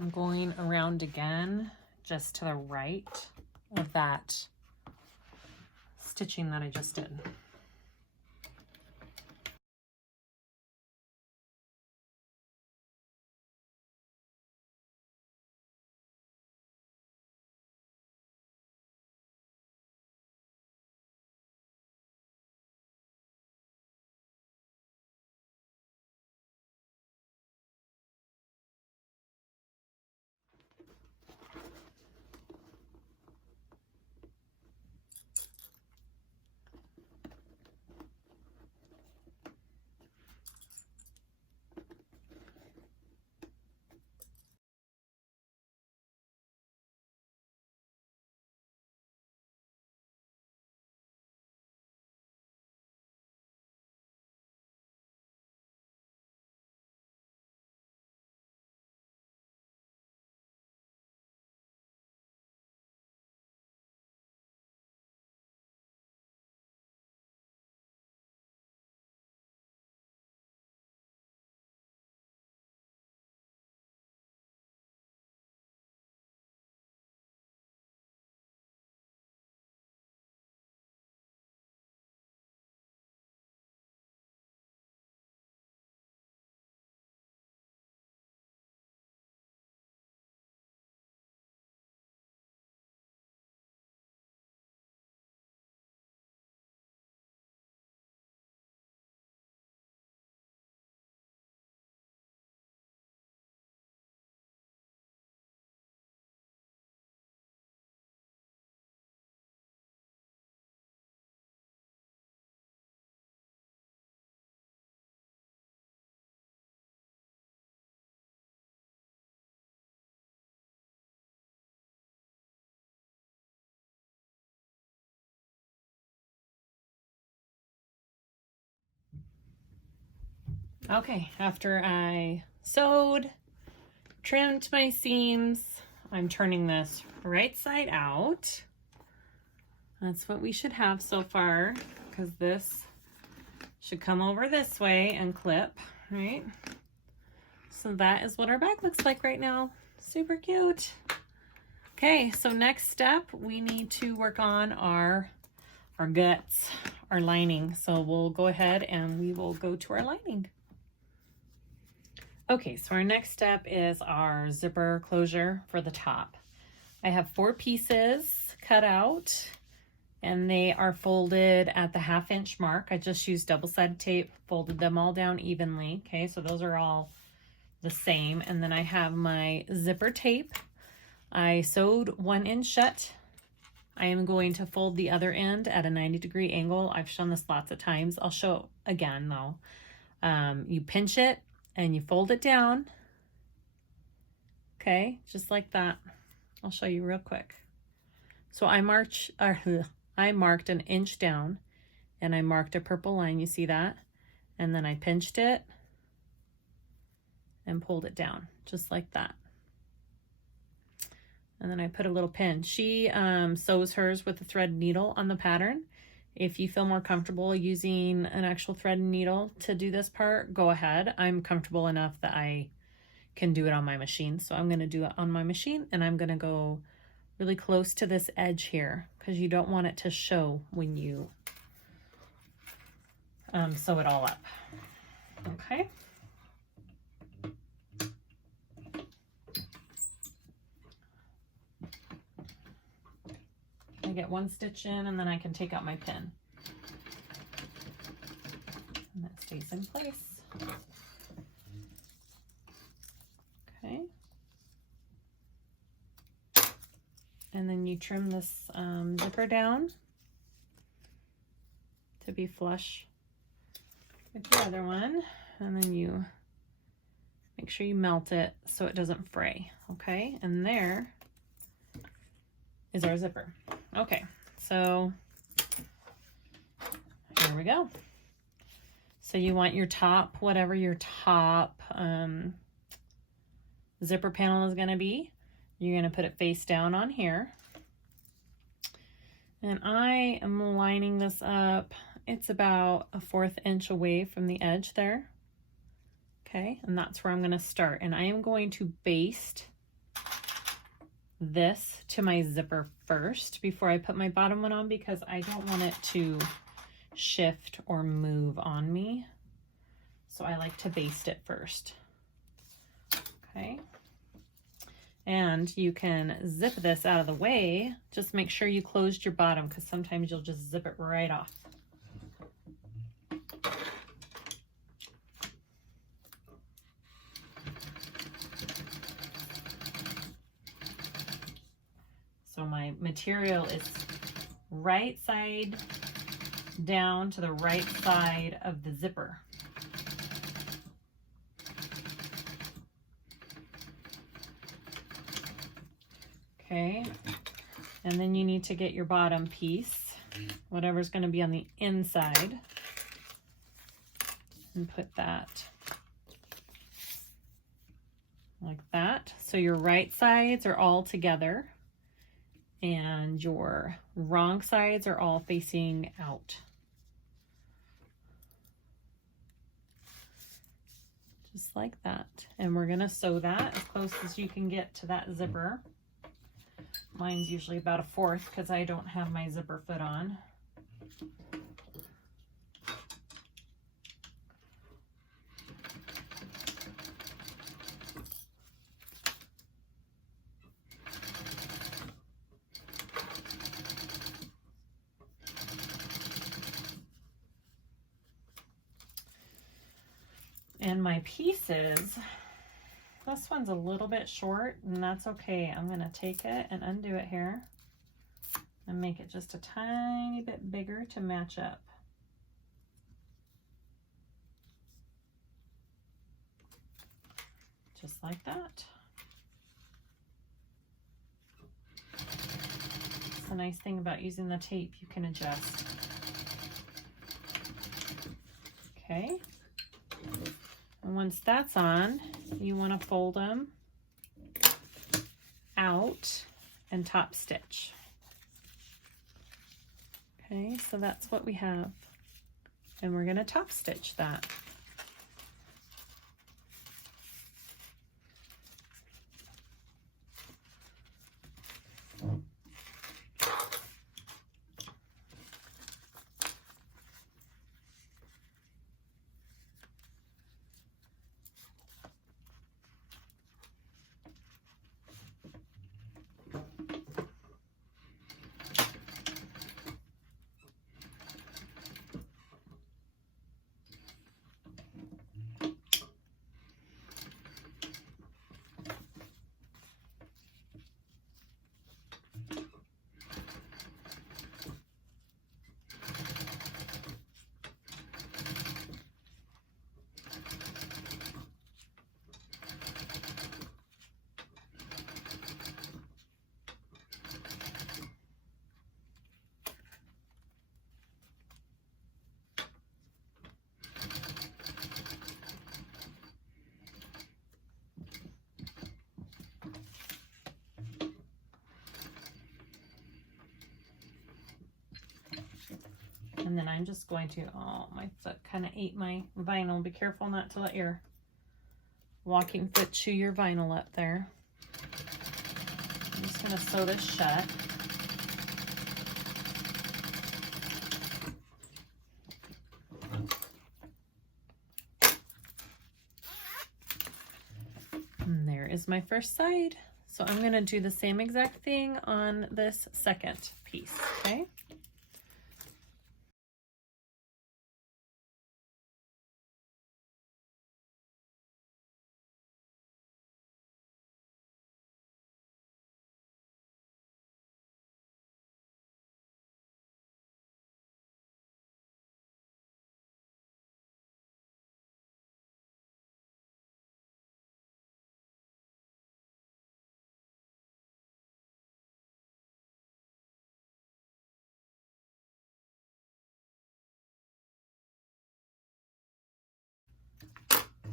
I'm going around again, just to the right of that stitching that I just did. Okay, after I sewed, trimmed my seams, I'm turning this right side out. That's what we should have so far, because this should come over this way and clip, right? So that is what our bag looks like right now. Super cute. Okay, so next step, we need to work on our guts, our lining. So we'll go ahead and we will go to our lining. Okay, so our next step is our zipper closure for the top. I have 4 pieces cut out and they are folded at the 1/2 inch mark. I just used double-sided tape, folded them all down evenly. Okay, so those are all the same. And then I have my zipper tape. I sewed 1 end shut. I am going to fold the other end at a 90-degree angle. I've shown this lots of times. I'll show again though. You pinch it and you fold it down. Okay, just like that. I'll show you real quick. So I marked 1 inch down and I marked a purple line. You see that? And then I pinched it and pulled it down just like that. And then I put a little pin. She sews hers with a thread needle on the pattern. If you feel more comfortable using an actual thread and needle to do this part, go ahead. I'm comfortable enough that I can do it on my machine. So I'm gonna do it on my machine and I'm gonna go really close to this edge here because you don't want it to show when you sew it all up. Okay. I get 1 stitch in and then I can take out my pin. And that stays in place. Okay. And then you trim this zipper down to be flush with the other one. And then you make sure you melt it so it doesn't fray. Okay, and there is our zipper. Okay, so here we go. So you want your top, whatever your top zipper panel is gonna be, you're gonna put it face down on here. And I am lining this up. It's about a 1/4 inch away from the edge there. Okay, and that's where I'm gonna start. And I am going to baste this to my zipper first before I put my bottom one on, because I don't want it to shift or move on me. So I like to baste it first. Okay. And you can zip this out of the way. Just make sure you closed your bottom, because sometimes you'll just zip it right off. So my material is right side down to the right side of the zipper. Okay, and then you need to get your bottom piece, whatever's going to be on the inside, and put that like that. So your right sides are all together and your wrong sides are all facing out. Just like that. And we're going to sew that as close as you can get to that zipper. Mine's usually about 1/4 because I don't have my zipper foot on. And my pieces, this one's a little bit short, and that's okay. I'm going to take it and undo it here and make it just a tiny bit bigger to match up. Just like that. It's the nice thing about using the tape, you can adjust. Okay. And once that's on, you want to fold them out and top stitch. Okay, so that's what we have. And we're going to top stitch that. And then I'm just going to, oh, my foot kind of ate my vinyl. Be careful not to let your walking foot chew your vinyl up there. I'm just going to sew this shut. And there is my first side. So I'm going to do the same exact thing on this second piece, okay?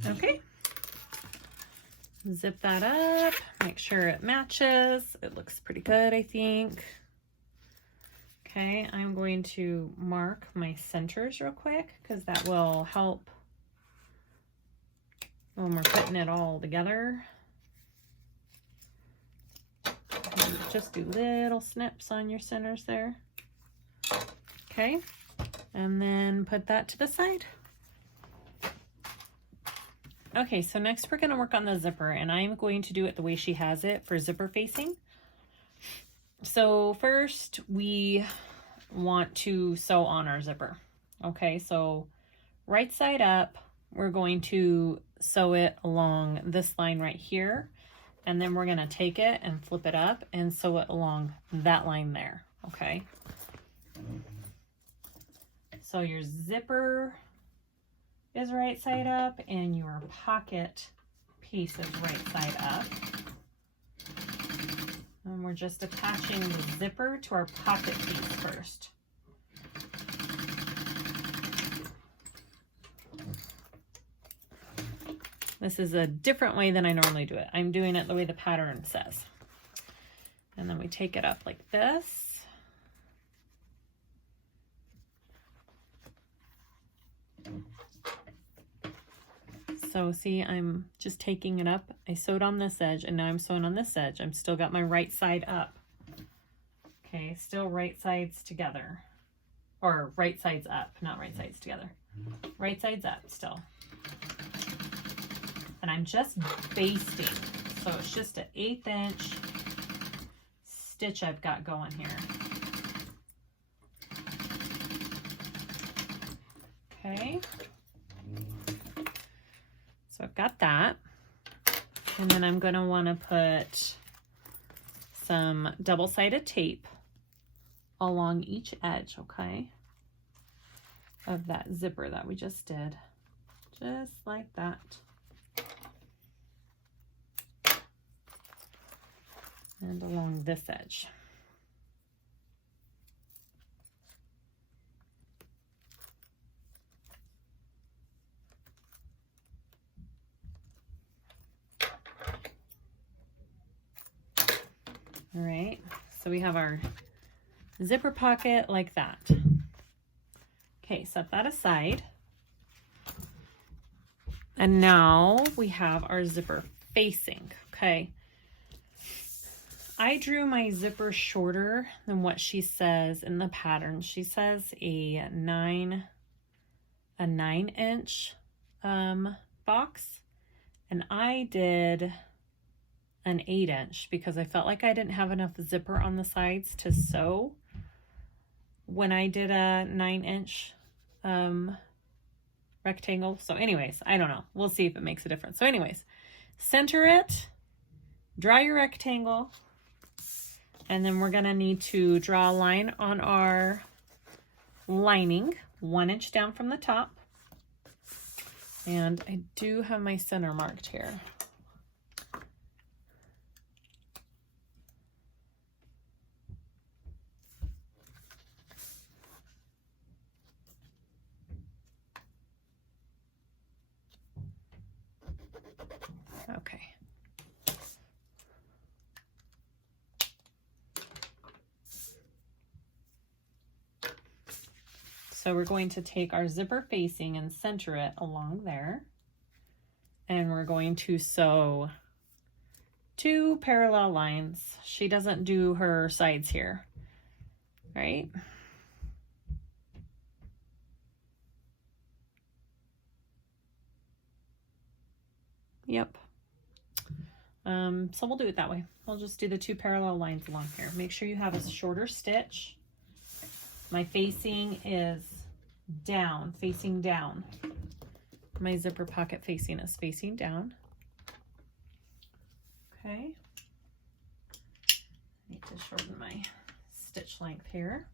Okay, zip that up, make sure it matches. It looks pretty good, I think. Okay, I'm going to mark my centers real quick because that will help when we're putting it all together. And just do little snips on your centers there. Okay, and then put that to the side. Okay, so next we're going to work on the zipper, and I'm going to do it the way she has it for zipper facing. So first we want to sew on our zipper. Okay, so right side up, we're going to sew it along this line right here, and then we're going to take it and flip it up and sew it along that line there. Okay, so your zipper is right side up and your pocket piece is right side up. And we're just attaching the zipper to our pocket piece first. This is a different way than I normally do it. I'm doing it the way the pattern says. And then we take it up like this. So see, I'm just taking it up. I sewed on this edge and now I'm sewing on this edge. I'm still got my right side up. Okay, still right sides together. Or right sides up, not right sides together. Right sides up still. And I'm just basting. So it's just an 1/8 inch stitch I've got going here. Okay. So I've got that. And then I'm going to want to put some double-sided tape along each edge, okay, of that zipper that we just did. Just like that. And along this edge. All right, so we have our zipper pocket like that. Okay, set that aside. And now we have our zipper facing, okay. I drew my zipper shorter than what she says in the pattern. She says a 9 inch box, and I did an 8 inch because I felt like I didn't have enough zipper on the sides to sew when I did a 9 inch rectangle. So anyways, I don't know. We'll see if it makes a difference. So anyways, center it, draw your rectangle, and then we're gonna need to draw a line on our lining 1 inch down from the top. And I do have my center marked here. Okay. So we're going to take our zipper facing and center it along there. And we're going to sew 2 parallel lines. She doesn't do her sides here, right? Yep. So we'll do it that way. We'll just do the 2 parallel lines along here. Make sure you have a shorter stitch. My facing is down, facing down. My zipper pocket facing is facing down. Okay. I need to shorten my stitch length here.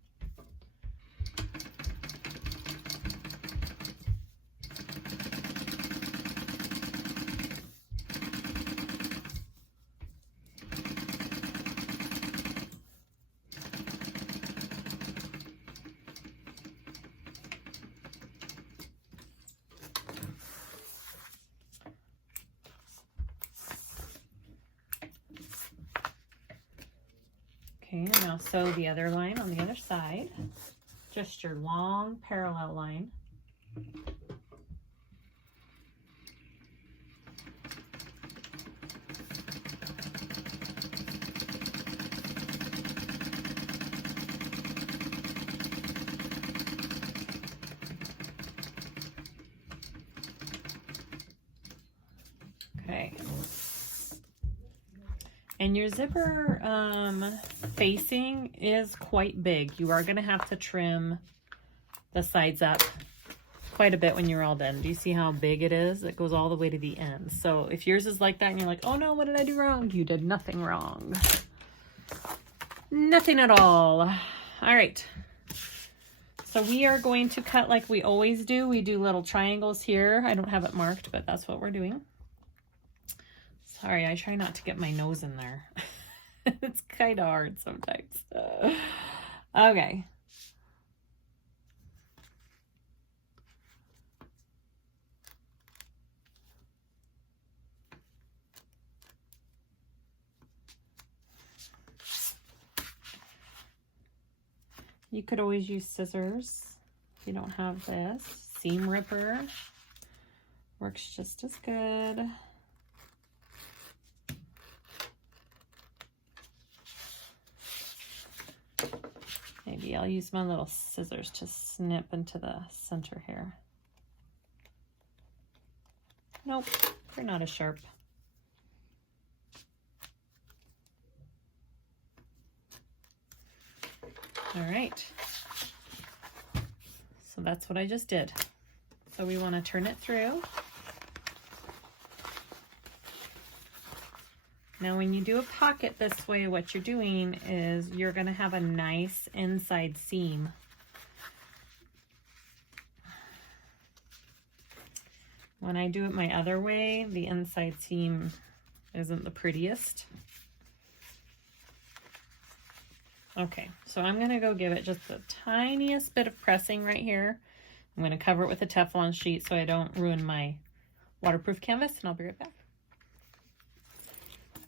Okay, and now sew the other line on the other side. Just your long parallel line. Okay. And your zipper facing is quite big. You are going to have to trim the sides up quite a bit when you're all done. Do you see how big it is? It goes all the way to the end. So if yours is like that and you're like, oh no, what did I do wrong? You did nothing wrong. Nothing at all. All right. So we are going to cut like we always do. We do little triangles here. I don't have it marked, but that's what we're doing. Sorry, I try not to get my nose in there. It's kind of hard sometimes. Okay. You could always use scissors if you don't have this. Seam ripper works just as good. Maybe I'll use my little scissors to snip into the center here. Nope, they're not as sharp. All right. So that's what I just did. So we want to turn it through. Now when you do a pocket this way, what you're doing is you're going to have a nice inside seam. When I do it my other way, the inside seam isn't the prettiest. Okay, so I'm going to go give it just the tiniest bit of pressing right here. I'm going to cover it with a Teflon sheet so I don't ruin my waterproof canvas, and I'll be right back.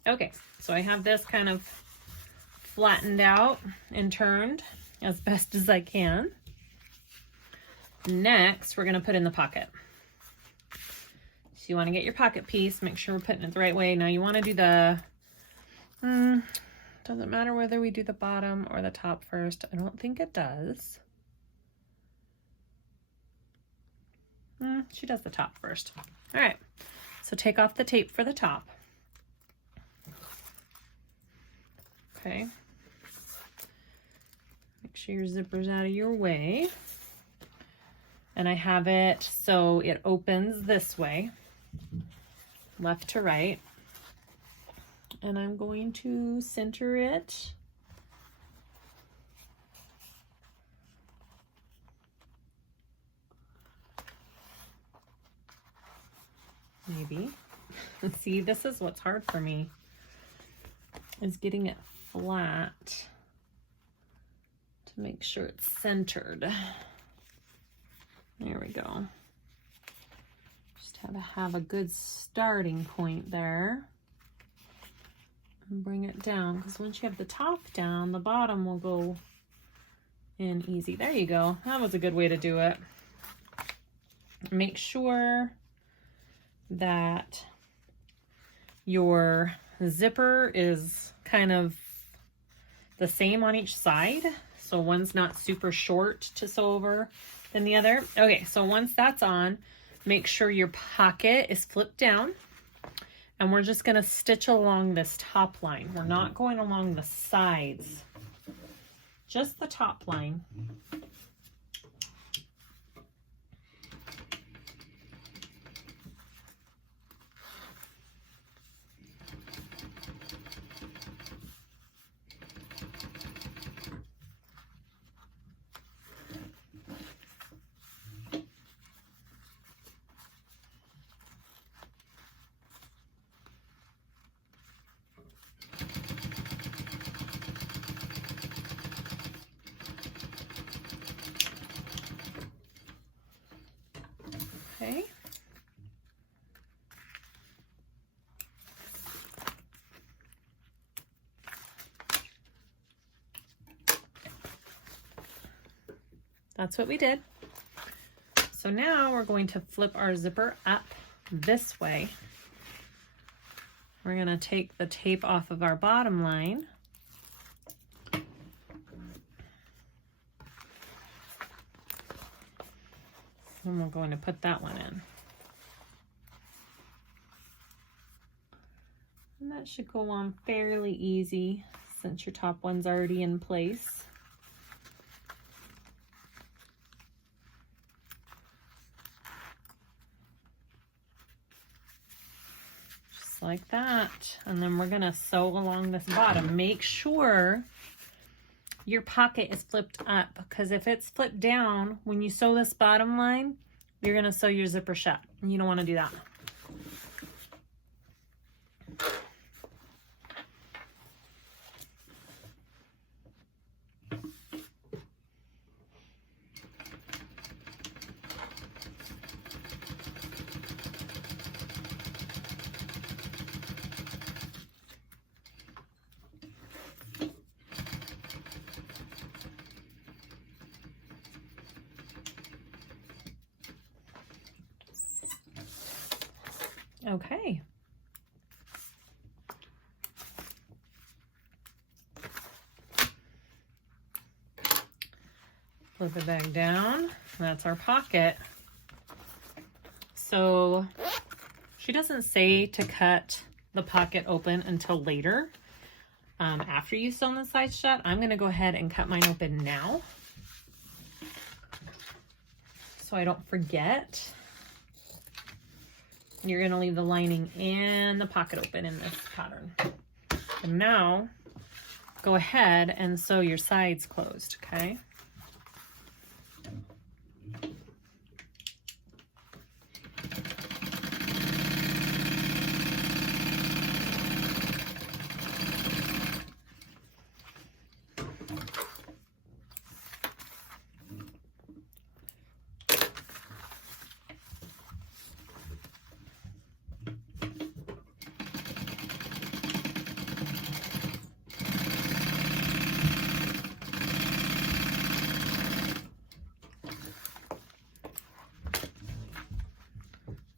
Okay, so I have this kind of flattened out and turned as best as I can. Next, we're going to put in the pocket. So you want to get your pocket piece, make sure we're putting it the right way. Now you want to do the, doesn't matter whether we do the bottom or the top first. I don't think it does. She does the top first. All right, so take off the tape for the top. Okay. Make sure your zipper's out of your way. And I have it so it opens this way, left to right. And I'm going to center it. Maybe. See, this is what's hard for me, is getting it flat to make sure it's centered. There we go. Just have to have a good starting point there. And bring it down, because once you have the top down, the bottom will go in easy. There you go. That was a good way to do it. Make sure that your zipper is kind of the same on each side, so one's not super short to sew over than the other. Okay, so once that's on, make sure your pocket is flipped down, and we're just going to stitch along this top line. We're not going along the sides, just the top line. Okay. That's what we did. So now we're going to flip our zipper up this way. We're going to take the tape off of our bottom line. And we're going to put that one in. That should go on fairly easy since your top one's already in place. Just like that. And then we're gonna sew along this bottom. Make sure your pocket is flipped up, because if it's flipped down, when you sew this bottom line, you're gonna sew your zipper shut, and you don't wanna do that. Okay. Flip it back down. That's our pocket. So she doesn't say to cut the pocket open until later, after you sew the sides shut. I'm going to go ahead and cut mine open now so I don't forget. You're going to leave the lining and the pocket open in this pattern. And now go ahead and sew your sides closed, okay?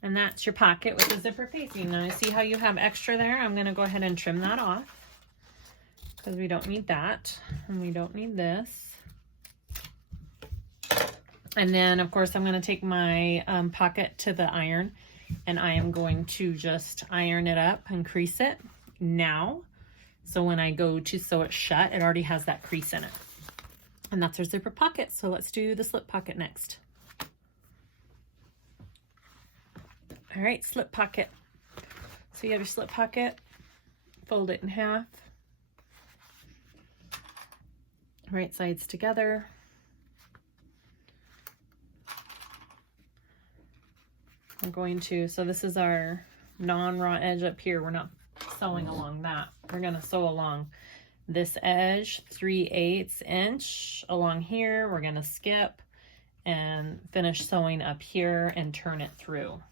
And that's your pocket with the zipper facing. Now I see how you have extra there. I'm gonna go ahead and trim that off because we don't need that, and we don't need this. And then of course I'm gonna take my pocket to the iron, and I am going to just iron it up and crease it now. So when I go to sew it shut, it already has that crease in it. And that's our zipper pocket. So let's do the slip pocket next. All right, slip pocket. So you have your slip pocket, fold it in half, right sides together. I'm going to, so this is our non-raw edge up here. We're not sewing along that. We're gonna sew along this edge, 3/8 inch along here. We're gonna skip and finish sewing up here and turn it through.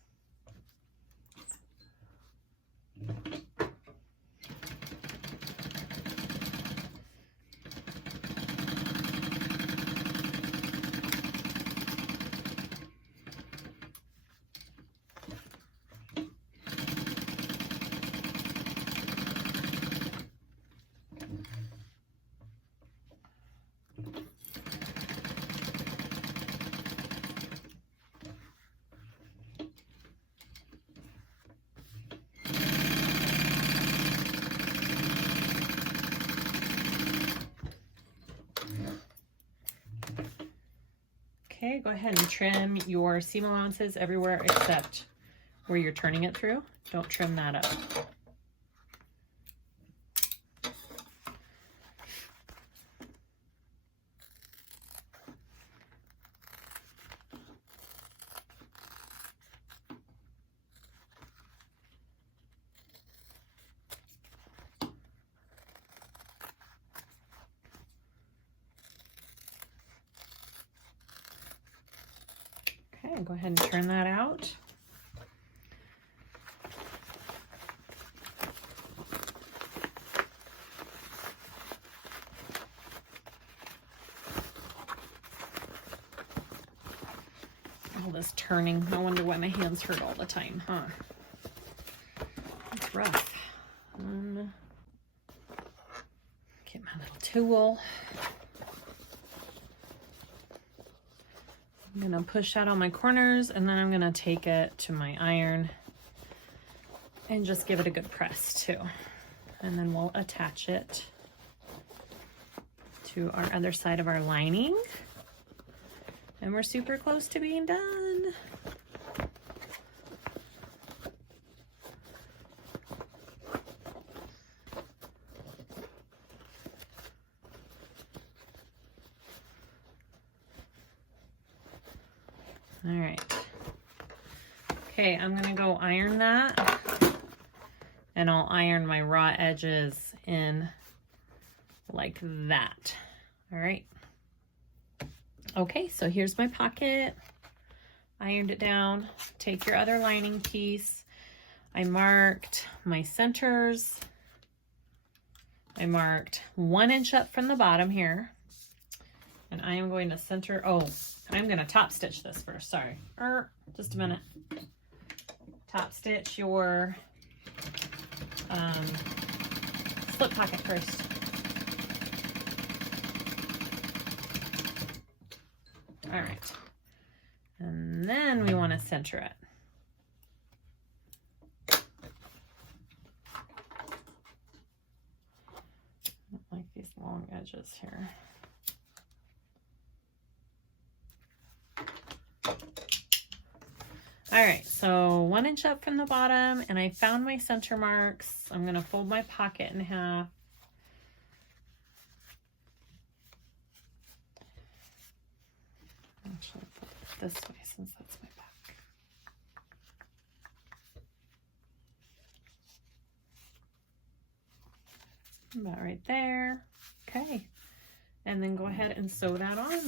Okay, go ahead and trim your seam allowances everywhere except where you're turning it through. Don't trim that up. Okay, go ahead and turn that out. All this turning, no wonder why my hands hurt all the time, huh? It's rough. Get my little tool. I'm gonna push out all my corners, and then I'm gonna take it to my iron and just give it a good press too. and then we'll attach it to our other side of our lining. And we're super close to being done. All right. Okay, I'm gonna go iron that, and I'll iron my raw edges in like that. All right. Okay, so here's my pocket. Ironed it down. Take your other lining piece. I marked my centers. I marked 1 inch up from the bottom here. And I am going to center, oh, I'm going to top stitch this first, sorry. Just a minute. Top stitch your slip pocket first. All right, and then we want to center it. I don't like these long edges here. All right, so 1 inch up from the bottom, and I found my center marks. I'm going to fold my pocket in half. Actually, put it this way since that's my back. About right there. Okay. And then go ahead and sew that on.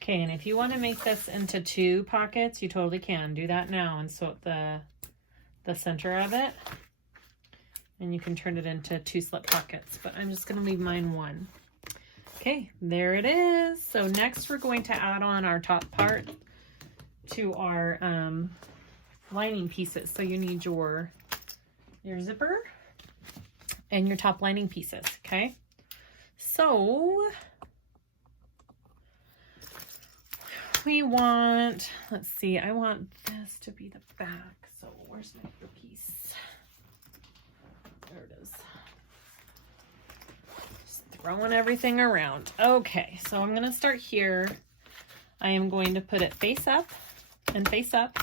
Okay, and if you want to make this into 2 pockets, you totally can. Do that now and sew up the center of it. And you can turn it into 2 slip pockets, but I'm just going to leave mine 1. Okay, there it is. So next we're going to add on our top part to our lining pieces. So you need your zipper and your top lining pieces, okay? So we want, let's see, I want this to be the back. So where's my other piece? There it is. Just throwing everything around. Okay, so I'm gonna start here. I am going to put it face up and face up.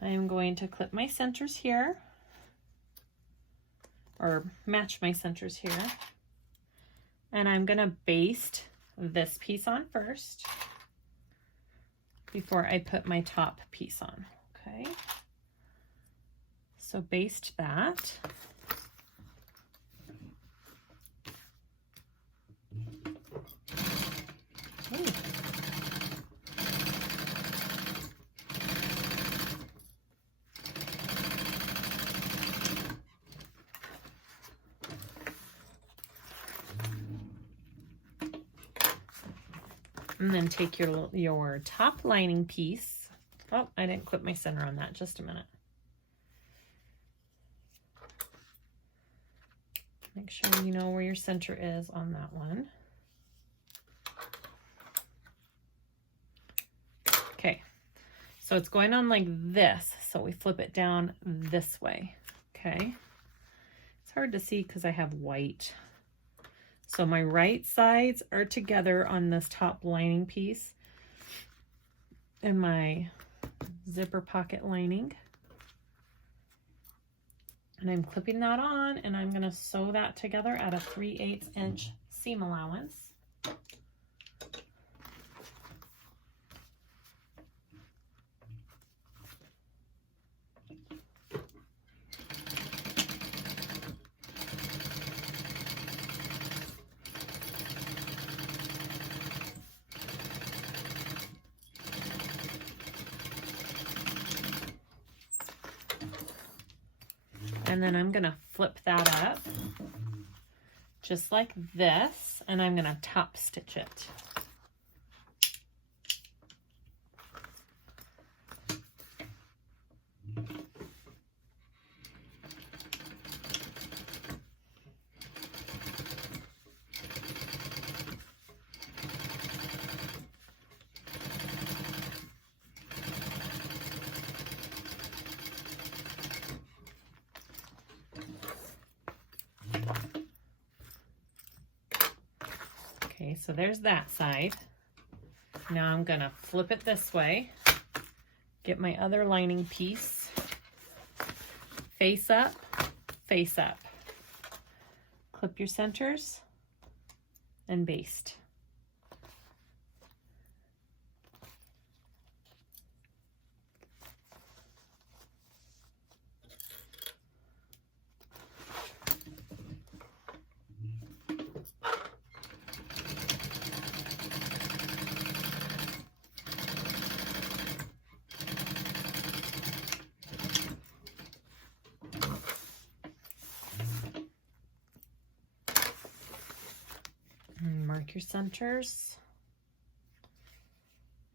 I am going to clip my centers here, or match my centers here. And I'm gonna baste this piece on first before I put my top piece on, okay? So baste that. Ooh. And then take your top lining piece. Oh, I didn't clip my center on that. Just a minute. Make sure you know where your center is on that one. Okay, so it's going on like this. So we flip it down this way, okay? It's hard to see because I have white. So my right sides are together on this top lining piece and my zipper pocket lining. And I'm clipping that on, and I'm going to sew that together at a 3/8 inch seam allowance. And then I'm gonna flip that up just like this, and I'm gonna top stitch it. Okay, so there's that side. Now I'm gonna flip it this way, get my other lining piece, face up, face up. Clip your centers and baste. Mark your centers,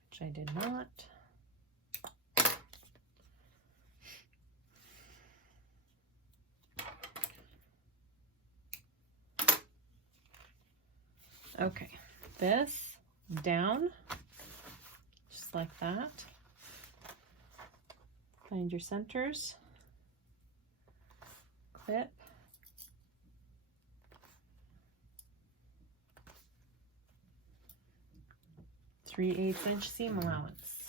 which I did not. Okay, this down, just like that. Find your centers, clip. 3/8 inch seam allowance.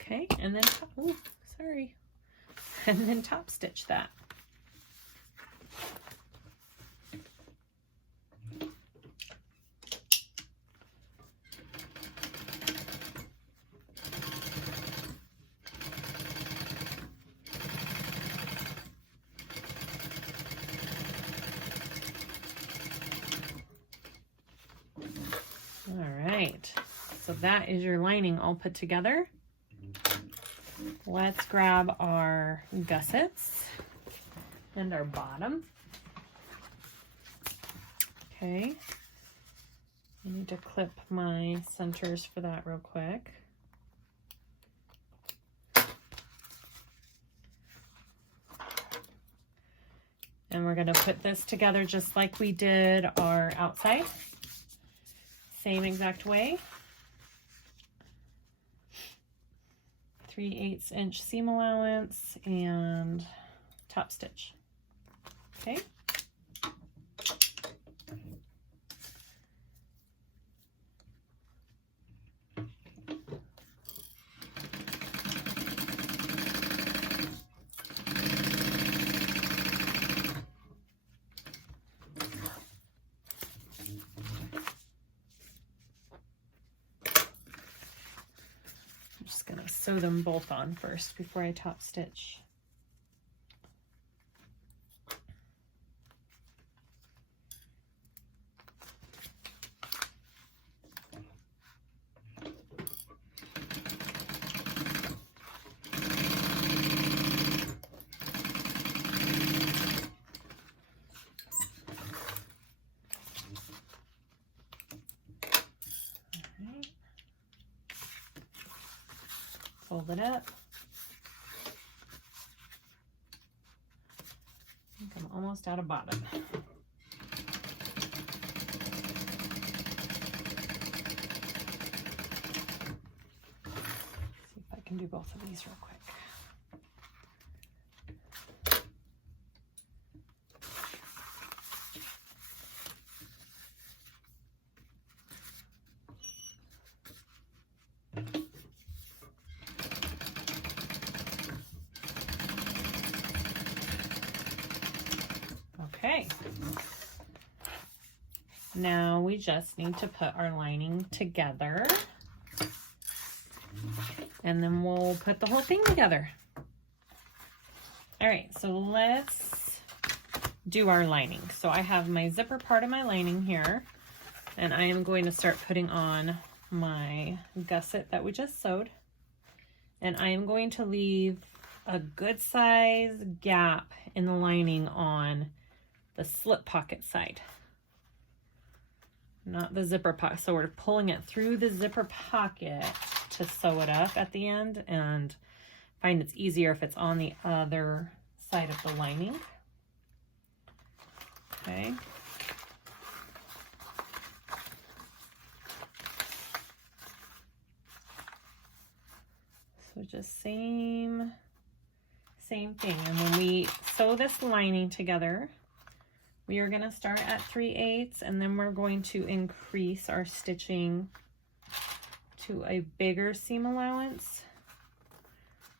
Okay, and then, oh, sorry, and then top stitch that. All right, so that is your lining all put together. Let's grab our gussets and our bottom. Okay, I need to clip my centers for that real quick. And we're going to put this together just like we did our outside. Same exact way. 3/8 inch seam allowance and top stitch. Okay. Sew them both on first before I top stitch. Fold it up. I think I'm almost out of bottom. See if I can do both of these real quick. Okay, Now we just need to put our lining together, and then we'll put the whole thing together. All right, so let's do our lining. So I have my zipper part of my lining here, and I am going to start putting on my gusset that we just sewed. And I am going to leave a good size gap in the lining on the slip pocket side, not the zipper pocket. So we're pulling it through the zipper pocket to sew it up at the end, and find it's easier if it's on the other side of the lining. Okay. So just same thing. And when we sew this lining together, we are going to start at 3/8, and then we're going to increase our stitching to a bigger seam allowance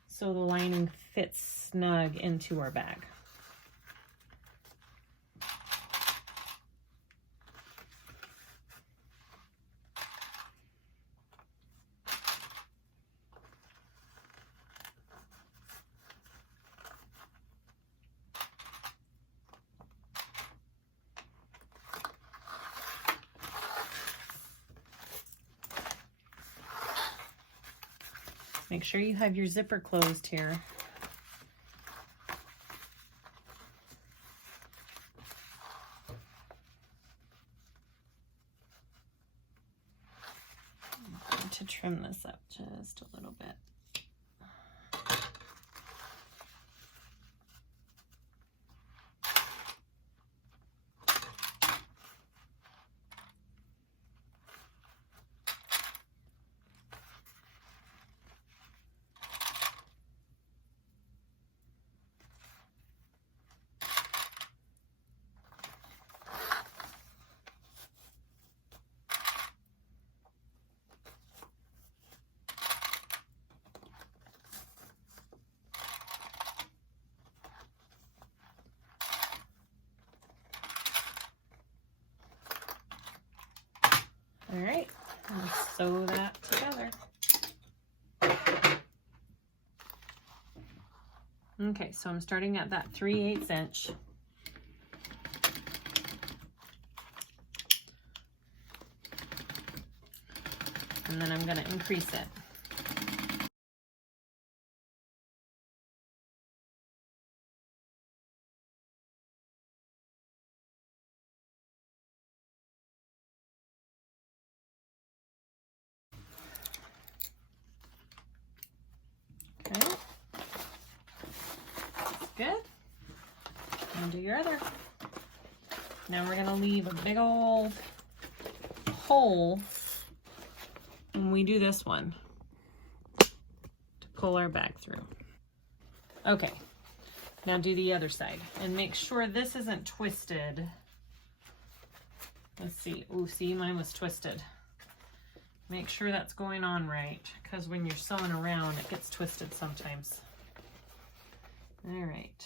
so the lining fits snug into our bag. Make sure you have your zipper closed here. I'm going to trim this up just a little bit. All right, let's sew that together. Okay, so I'm starting at that 3/8 inch. And then I'm going to increase it. Okay. Good. And do your other. Now we're going to leave a big old hole when we do this one to pull our bag through. Okay, now do the other side and make sure this isn't twisted. Let's see. Oh, see, mine was twisted. Make sure that's going on right, because when you're sewing around, it gets twisted sometimes. All right.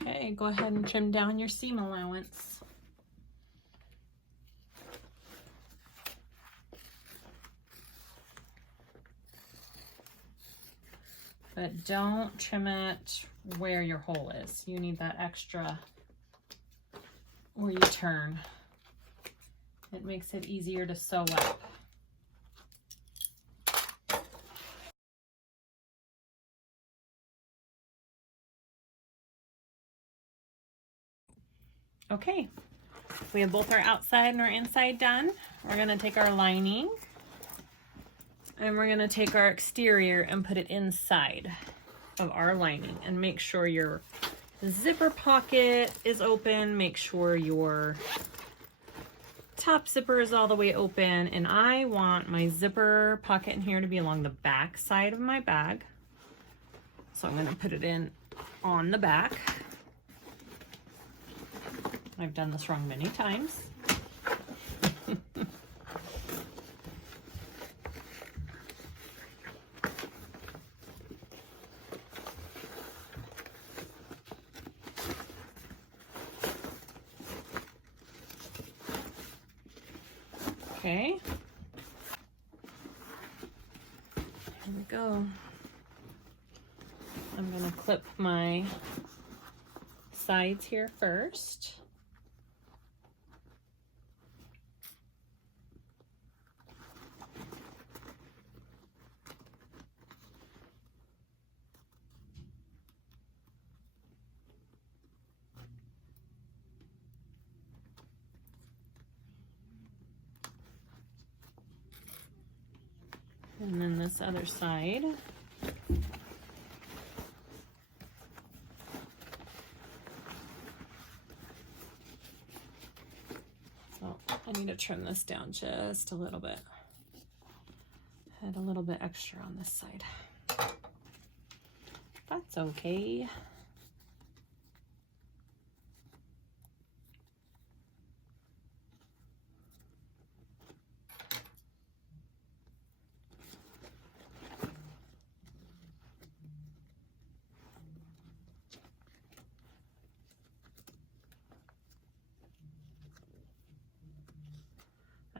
Okay, go ahead and trim down your seam allowance. But don't trim it where your hole is. You need that extra where you turn. It makes it easier to sew up. Okay, we have both our outside and our inside done. We're going to take our lining and we're going to take our exterior and put it inside of our lining, and make sure your The zipper pocket is open. Make sure your top zipper is all the way open, and I want my zipper pocket in here to be along the back side of my bag. So I'm going to put it in on the back. I've done this wrong many times. Okay, here we go. I'm gonna clip my sides here first. And then this other side. So I need to trim this down just a little bit. Had a little bit extra on this side. That's okay.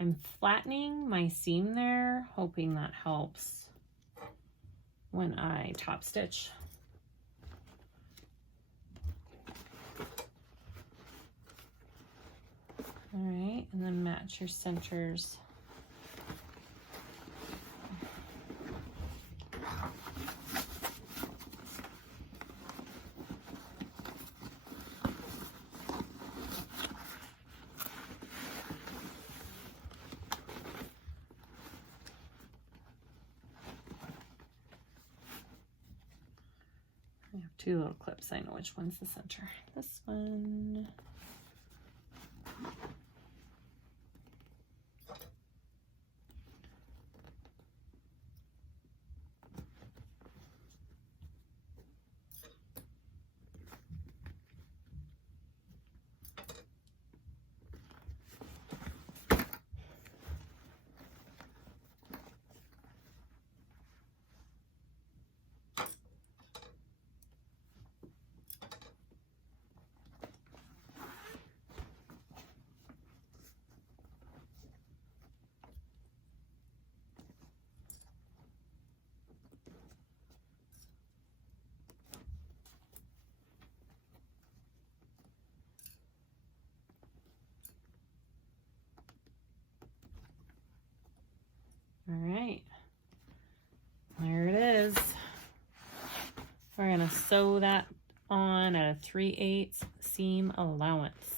I'm flattening my seam there, hoping that helps when I top stitch. All right, and then match your centers. I have two little clips. I know which one's the center. This one. All right, there it is. We're gonna sew that on at a 3/8 seam allowance.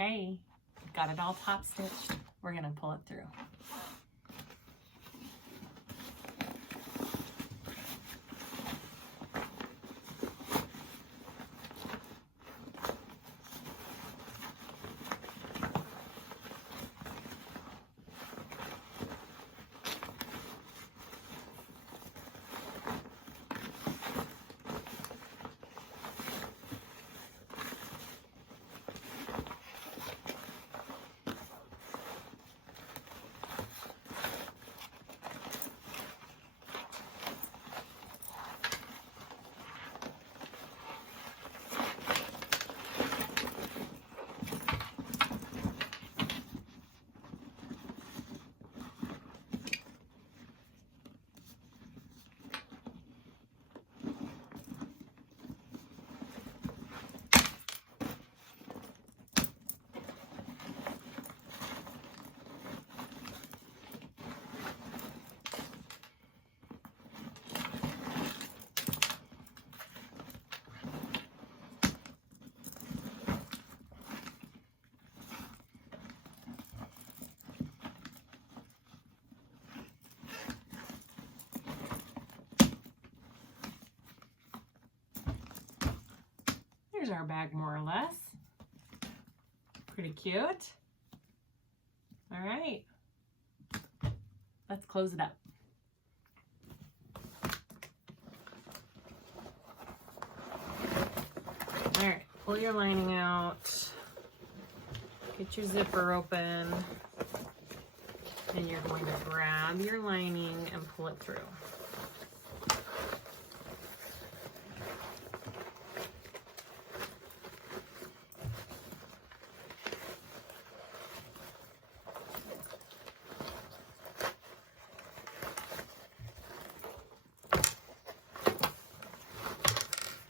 Okay, got it all top stitched. We're gonna pull it through. Here's our bag more or less. Pretty cute. All right, let's close it up. All right, pull your lining out, get your zipper open, and you're going to grab your lining and pull it through.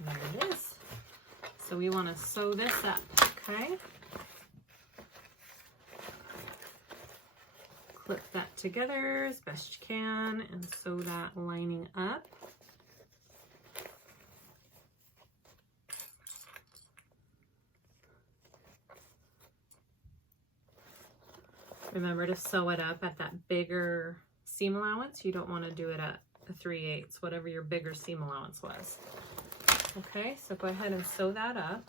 There it is. So we want to sew this up, okay? Clip that together as best you can and sew that lining up. Remember to sew it up at that bigger seam allowance. You don't want to do it at a 3/8, whatever your bigger seam allowance was. Okay, so go ahead and sew that up.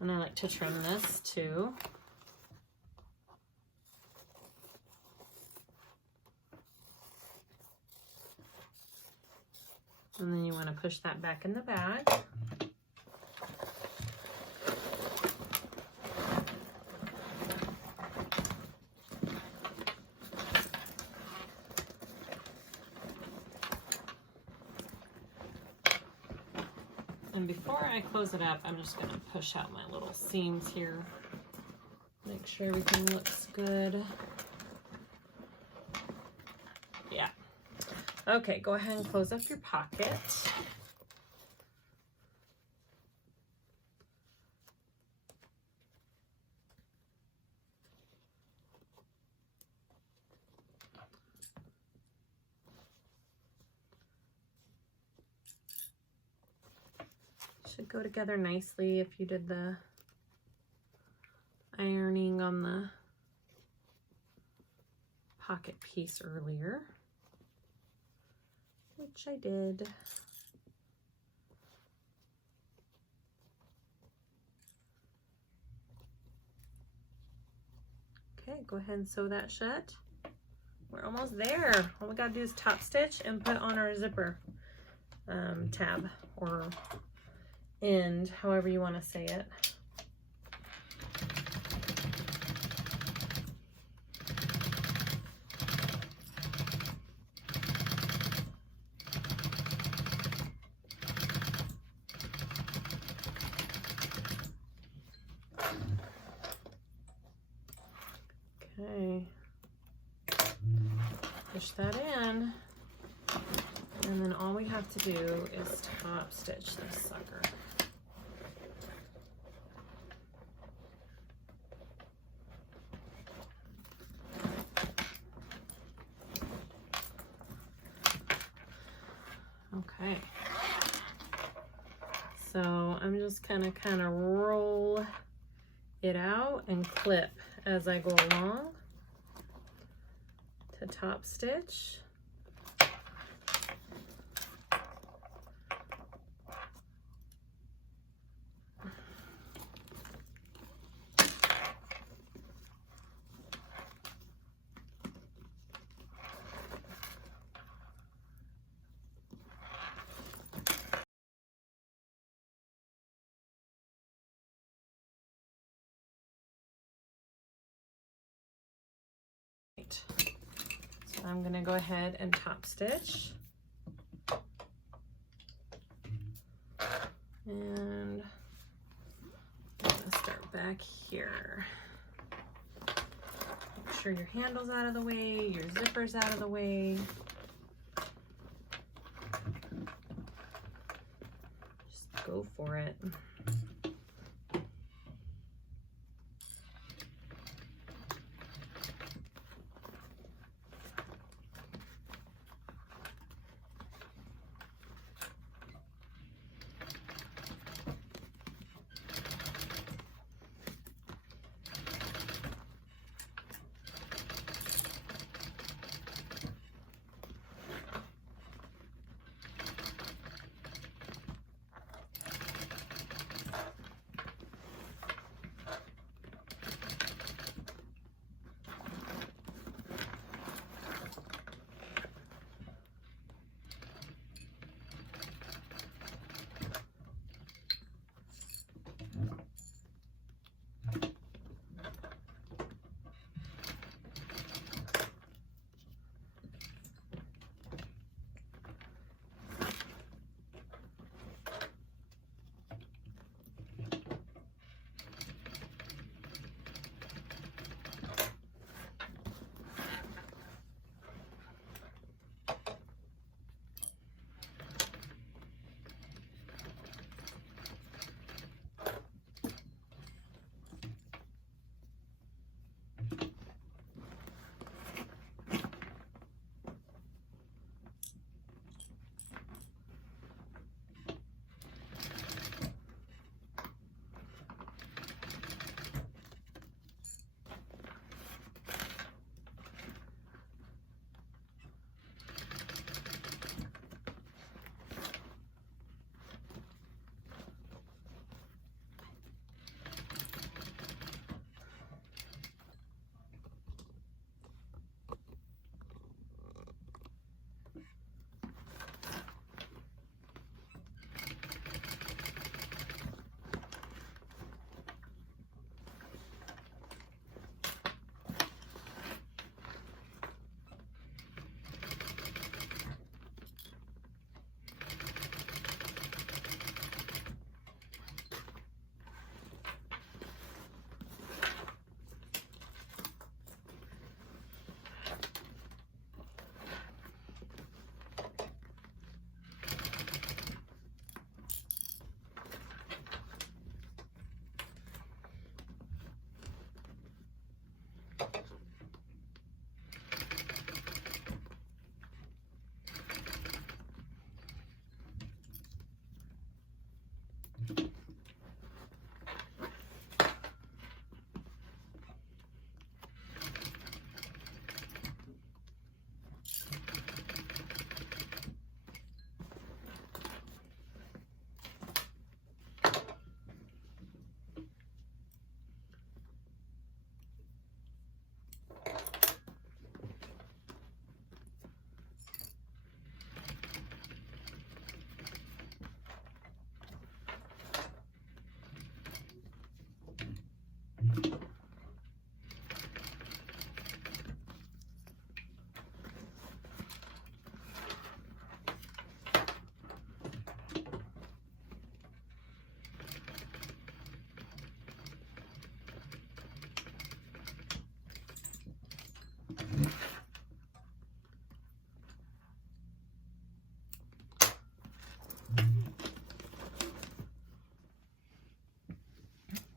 And I like to trim this too. And then you want to push that back in the bag. And before I close it up, I'm just going to push out my little seams here. Make sure everything looks good. Yeah. Okay, go ahead and close up your pocket. Should go together nicely if you did the ironing on the pocket piece earlier, which I did. Okay, go ahead and sew that shut. We're almost there. All we gotta do is top stitch and put on our zipper tab or end, however you want to say it. Okay, push that in, and then all we have to do is top stitch this sucker. Okay, so I'm just gonna kind of roll it out and clip as I go along to top stitch. So I'm going to go ahead and top stitch, and I'm going to start back here. Make sure your handle's out of the way, your zipper's out of the way. Just go for it.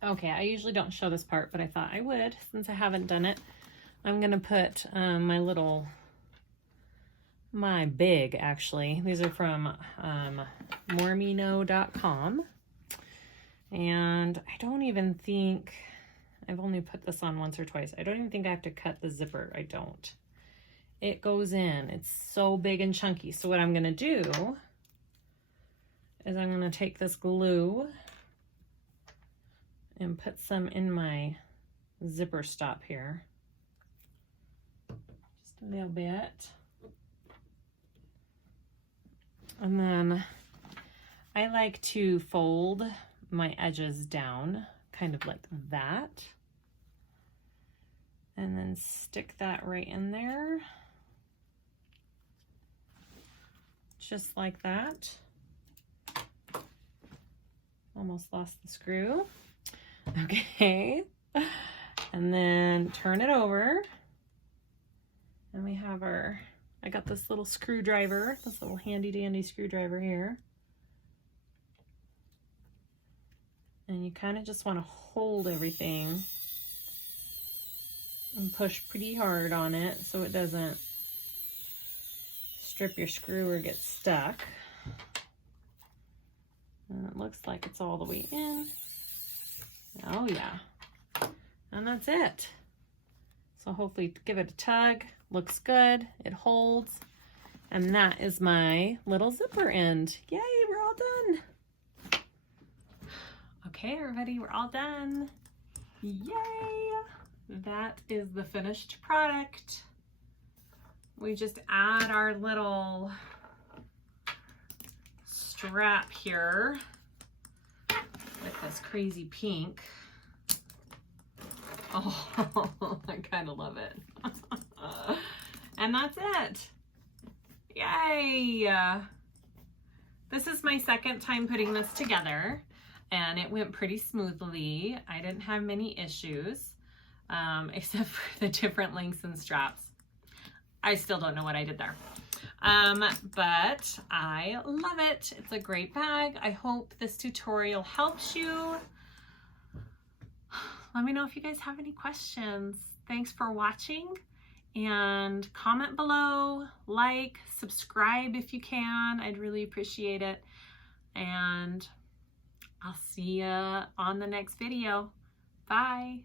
Okay, I usually don't show this part, but I thought I would since I haven't done it. I'm gonna put my big, actually. These are from mormino.com. And I don't even think, I've only put this on once or twice. I don't even think I have to cut the zipper. I don't. It goes in. It's so big and chunky. So what I'm gonna do is I'm gonna take this glue and put some in my zipper stop here. Just a little bit. And then I like to fold my edges down, kind of like that. And then stick that right in there. Just like that. Almost lost the screw. Okay. And then turn it over. And we have our, I got this little screwdriver, this little handy dandy screwdriver here. And you kind of just want to hold everything and push pretty hard on it so it doesn't strip your screw or get stuck. And it looks like it's all the way in. Oh yeah. And that's it. So hopefully give it a tug. Looks good. It holds. And that is my little zipper end. Yay, we're all done. Okay, everybody, we're all done. Yay! That is the finished product. We just add our little strap here with this crazy pink. Oh, I kind of love it. And that's it. Yay! This is my second time putting this together, and it went pretty smoothly. I didn't have many issues, except for the different lengths and straps. I still don't know what I did there. But I love it. It's a great bag. I hope this tutorial helps you. Let me know if you guys have any questions. Thanks for watching, and comment below, like, subscribe if you can. I'd really appreciate it. And I'll see you on the next video. Bye.